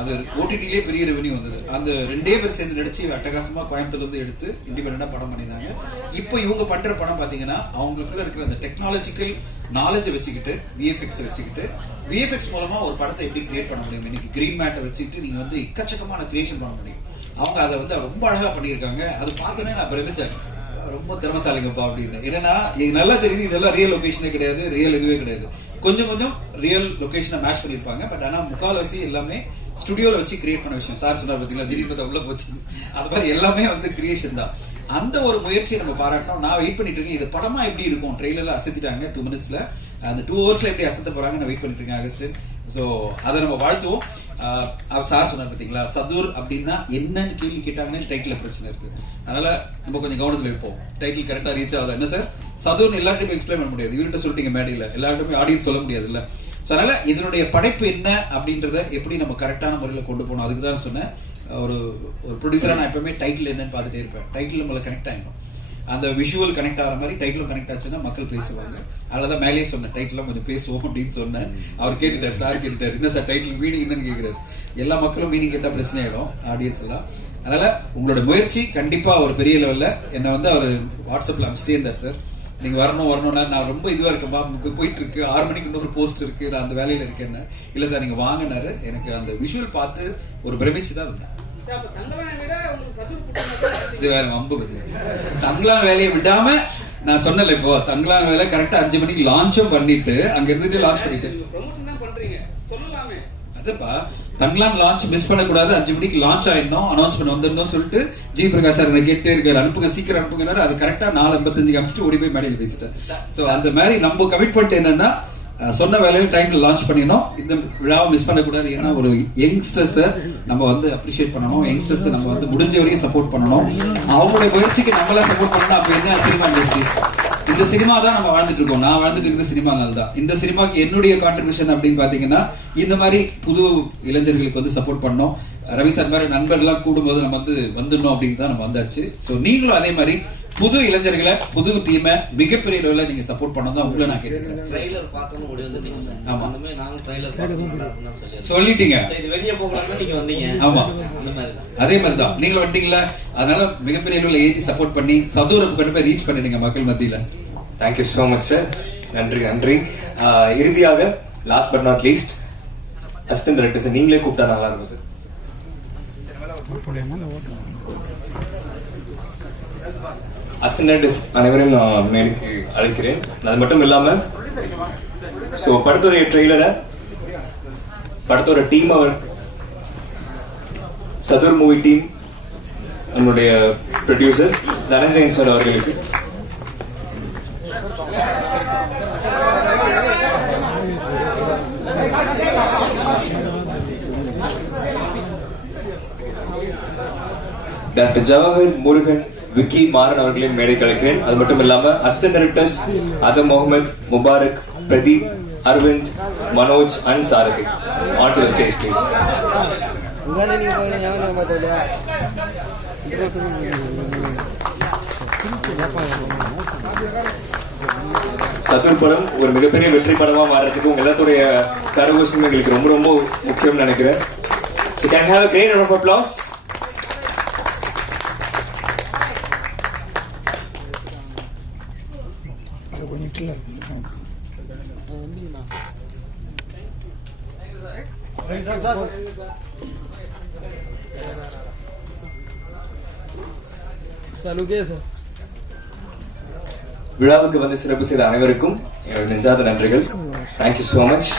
அது ஓடிடிலேயே பெரிய ரெவன்யூ வந்தது. அந்த 2 பேர் சேர்ந்து நடிச்சு அட்டகாசமா கோயம்புத்தூர்ல இருந்து எடுத்து இண்டிபெண்டா படம் பண்ணியிருந்தாங்க. இப்போ இவங்க பண்ற படம் பாத்தீங்கன்னா அவங்களுக்குள்ள இருக்கிற அந்த டெக்னாலஜிக்கல் நாலேஜை வச்சுக்கிட்டு விஎஃப்எக்ஸ் வச்சுக்கிட்டு விஎஃப்எக்ஸ் மூலமா ஒரு படத்தை எப்படி கிரியேட் பண்ண முடியும். இன்னைக்கு கிரீன் மேட்டை வச்சுக்கிட்டு நீங்க வந்து எக்கச்சக்கமான கிரியேஷன் பண்ண முடியும். அவங்க அதை வந்து ரொம்ப அழகா பண்ணியிருக்காங்க. அது பார்த்தோன்னே நான் பிரமிச்சேன், ரொம்ப திறமசாலிங்கப்பா அப்படின்னு. ஏன்னா எனக்கு நல்லா தெரியுது இதெல்லாம் ரியல் லொகேஷனே கிடையாது, ரியல் இதுவே கிடையாது. கொஞ்சம் கொஞ்சம் ரியல் லொகேஷனை மேட்ச் பண்ணியிருப்பாங்க. பட் ஆனால் முக்கால்வாசி எல்லாமே ஸ்டுடியோல வச்சு கிரியேட் பண்ண விஷயம். சார் சொன்னார் பார்த்தீங்களா, திடீர்னு உள்ள போச்சு. அது மாதிரி எல்லாமே வந்து கிரியேஷன் தான். அந்த ஒரு முயற்சியை நம்ம பாராட்டணும். நான் வெயிட் பண்ணிட்டு இருக்கேன், இது படமா எப்படி இருக்கும். ட்ரெயிலர்ல அசத்திட்டாங்க 2 மினிட்ஸ்ல, அந்த 2 ஹவர்ஸ்ல எப்படி அசத்த போறாங்க நான் வெயிட் பண்ணிட்டு இருக்கேன் அகஸ்டின். ஸோ அதை நம்ம வாழ்த்துவோம். அவர் சார் சொன்னார் பார்த்தீங்களா, சதுர் அப்படின்னா என்னன்னு கேள்வி கேட்டாங்கன்னு டைட்டில் பிரச்சனை இருக்கு. அதனால நம்ம கொஞ்சம் கவனத்தில் இருப்போம். டைட்டில் கரெக்டாக ரீச் ஆகுதா என்ன சார் சதுர்னு எல்லார்ட்டையும் எக்ஸ்பிளைன் பண்ண முடியாது. இவர்கிட்ட சொல்லிட்டீங்க மேடையில், எல்லார்ட்டுமே ஆடியன்ஸ் சொல்ல முடியாது இல்லை. ஸோ அதனால இதனுடைய படைப்பு என்ன அப்படின்றத எப்படி நம்ம கரெக்டான முறையில் கொண்டு போகணும். அதுக்கு தான் சொன்னேன், ஒரு ப்ரொடியூசராக நான் எப்பவுமே டைட்டில் என்னன்னு பார்த்துட்டே இருப்பேன். டைட்டில் நம்மளை கனெக்ட் ஆகிடும். அந்த விஷுவல் கனெக்ட் ஆகிற மாதிரி டைட்டிலும் கனெக்ட் ஆச்சுன்னா மக்கள் பேசுவாங்க. அதனால மேலேயே சொன்னேன் டைட்டிலும் கொஞ்சம் பேசுவோம் அப்படின்னு சொன்னேன். அவர் கேட்டுட்டார், சார் கேட்டுட்டார், என்ன சார் டைட்டில் மீனிங் என்னன்னு கேட்கிறாரு. எல்லா மக்களும் மீனிங் கேட்டால் பிரச்சனை ஆகிடும் ஆடியன்ஸ் எல்லாம். அதனால உங்களோட முயற்சி கண்டிப்பா ஒரு பெரிய லெவல்ல. என்னை வந்து அவர் வாட்ஸ்அப்ல அனுப்பிச்சிட்டே இருந்தார், சார் நீங்க வரணும்னா நான் ரொம்ப இதுவா இருக்கேன்பா, போயிட்டு இருக்கு 6 மணிக்கு இன்னொரு போஸ்ட் இருக்கு, நான் அந்த வேலையில இருக்கேன்னு. இல்ல சார் நீங்க வாங்கினாரு. எனக்கு அந்த விஷுவல் பார்த்து ஒரு பிரமிச்சு தான் இருந்தேன். இது வேற வம்பு. தங்களான் வேலையை விடாம நான் சொன்னல, இப்போ தங்களான் வேலை கரெக்டா 5 மணிக்கு லான்ச்சும் பண்ணிட்டு அங்க இருந்துட்டு லான்ச் பண்ணிட்டு அதுப்பா தங்களான் லான்ச் மிஸ் பண்ணக்கூடாது. 5 மணிக்கு லான்ச் ஆயிடணும், அனௌன்ஸ்மெண்ட் வந்துடணும் சொல்லிட்டு ஜி பிரகாஷ் சார் கேட்டே இருக்காரு, அனுப்புங்க சீக்கிரம் அனுப்புங்க. அது கரெக்டா 4:55 அனுப்பிச்சிட்டு ஓடி போய் மேடையில் பேசிட்டேன். சோ அந்த மாதிரி நம்ம கமிட்மெண்ட் என்னன்னா சொன்ன வேலையில டைம்ல லான்ச் பண்ணிடணும். இந்த விழாவை மிஸ் பண்ணக்கூடாது. ஏன்னா ஒரு யங்ஸ்டர்ஸை நம்ம வந்து அப்ரிஷியேட் பண்ணணும். யங்ஸ்டர்ஸ் நம்ம வந்து முடிஞ்ச வரையும் சப்போர்ட் பண்ணணும். அவங்களுடைய முயற்சிக்கு நம்மளா சப்போர்ட் பண்ணணும். அப்ப என்ன சினிமா இண்டஸ்ட்ரி, இந்த சினிமா தான் நம்ம வாழ்ந்துட்டு இருக்கோம். நான் வாழ்ந்துட்டு இருக்கிற சினிமானால தான். இந்த சினிமாக்கு என்னுடைய கான்ட்ரிபியூஷன் அப்படின்னு பாத்தீங்கன்னா இந்த மாதிரி புது இளைஞர்களுக்கு வந்து சப்போர்ட் பண்ணோம். ரவி சார் மாதிரி நண்பர்கள்லாம் கூடும்போது நம்ம வந்து வந்துடணும் அப்படின்னு தான் நம்ம வந்தாச்சு. ஸோ நீங்களும் அதே மாதிரி புது இளைஞர்களை புது டீமை மிகப்பெரிய லெவலில் நீங்க சப்போர்ட் பண்ணதான் உங்களை நான் கேட்டுக்கிறேன். ட்ரைலர் பார்த்தோன்னு ஓடி வந்துட்டீங்க. ஆமா, அந்த மாதிரி நாங்க ட்ரைலர் பார்த்தோம், நல்லா இருக்குன்னு சொல்லிட்டீங்க. இது வெளியே போகலாம் நீங்க வந்தீங்க. ஆமா, அந்த மாதிரி தான். அதே மாதிரி தான் நீங்களும் வந்துட்டீங்களா. அதனால மிகப்பெரிய லெவலில் எழுதி சப்போர்ட் பண்ணி சதூரப்பு கொண்டு போய் ரீச் பண்ணிடுங்க மக்கள் மத்தியில. Thank you so much sir. நன்றி நன்றி. இறுதியாக last but not least assistant director sir நீங்களே கூப்பிட்டா நல்லா இருக்கும் சார். அசிஸ்டன்ட் டைரக்டர்ஸ் அனைவரையும் நான் மேடைக்கு அழைக்கிறேன். அது மட்டும் இல்லாம ஸோ படத்தோடைய ட்ரெய்லரை படத்தோட டீம் அவர் சதுர் மூவி டீம் நம்மளுடைய ப்ரொடியூசர் தனஞ்சயன் சார் அவர்களுக்கு டாக்டர் ஜவஹர் முருகன் விக்கி மாறன் அவர்களையும் மேடை கலைக்கிறேன். அது மட்டும் இல்லாம assistant directors Adham Mohammed, Mubarak, Pradeep, Aravind, Manoj and Sarathi. On to the stage please. Chathur படம் ஒரு மிகப்பெரிய வெற்றி படமா மாறதுக்கு உங்க எல்லாத்துடைய கரகோஷம் எங்களுக்கு ரொம்ப ரொம்ப முக்கியம் நினைக்கிறேன். So can I have a great round of applause? விழாவுக்கு வந்து சிறப்பு செய்த அனைவருக்கும் என்னோட நெஞ்சார்ந்த நன்றிகள். Thank you so much.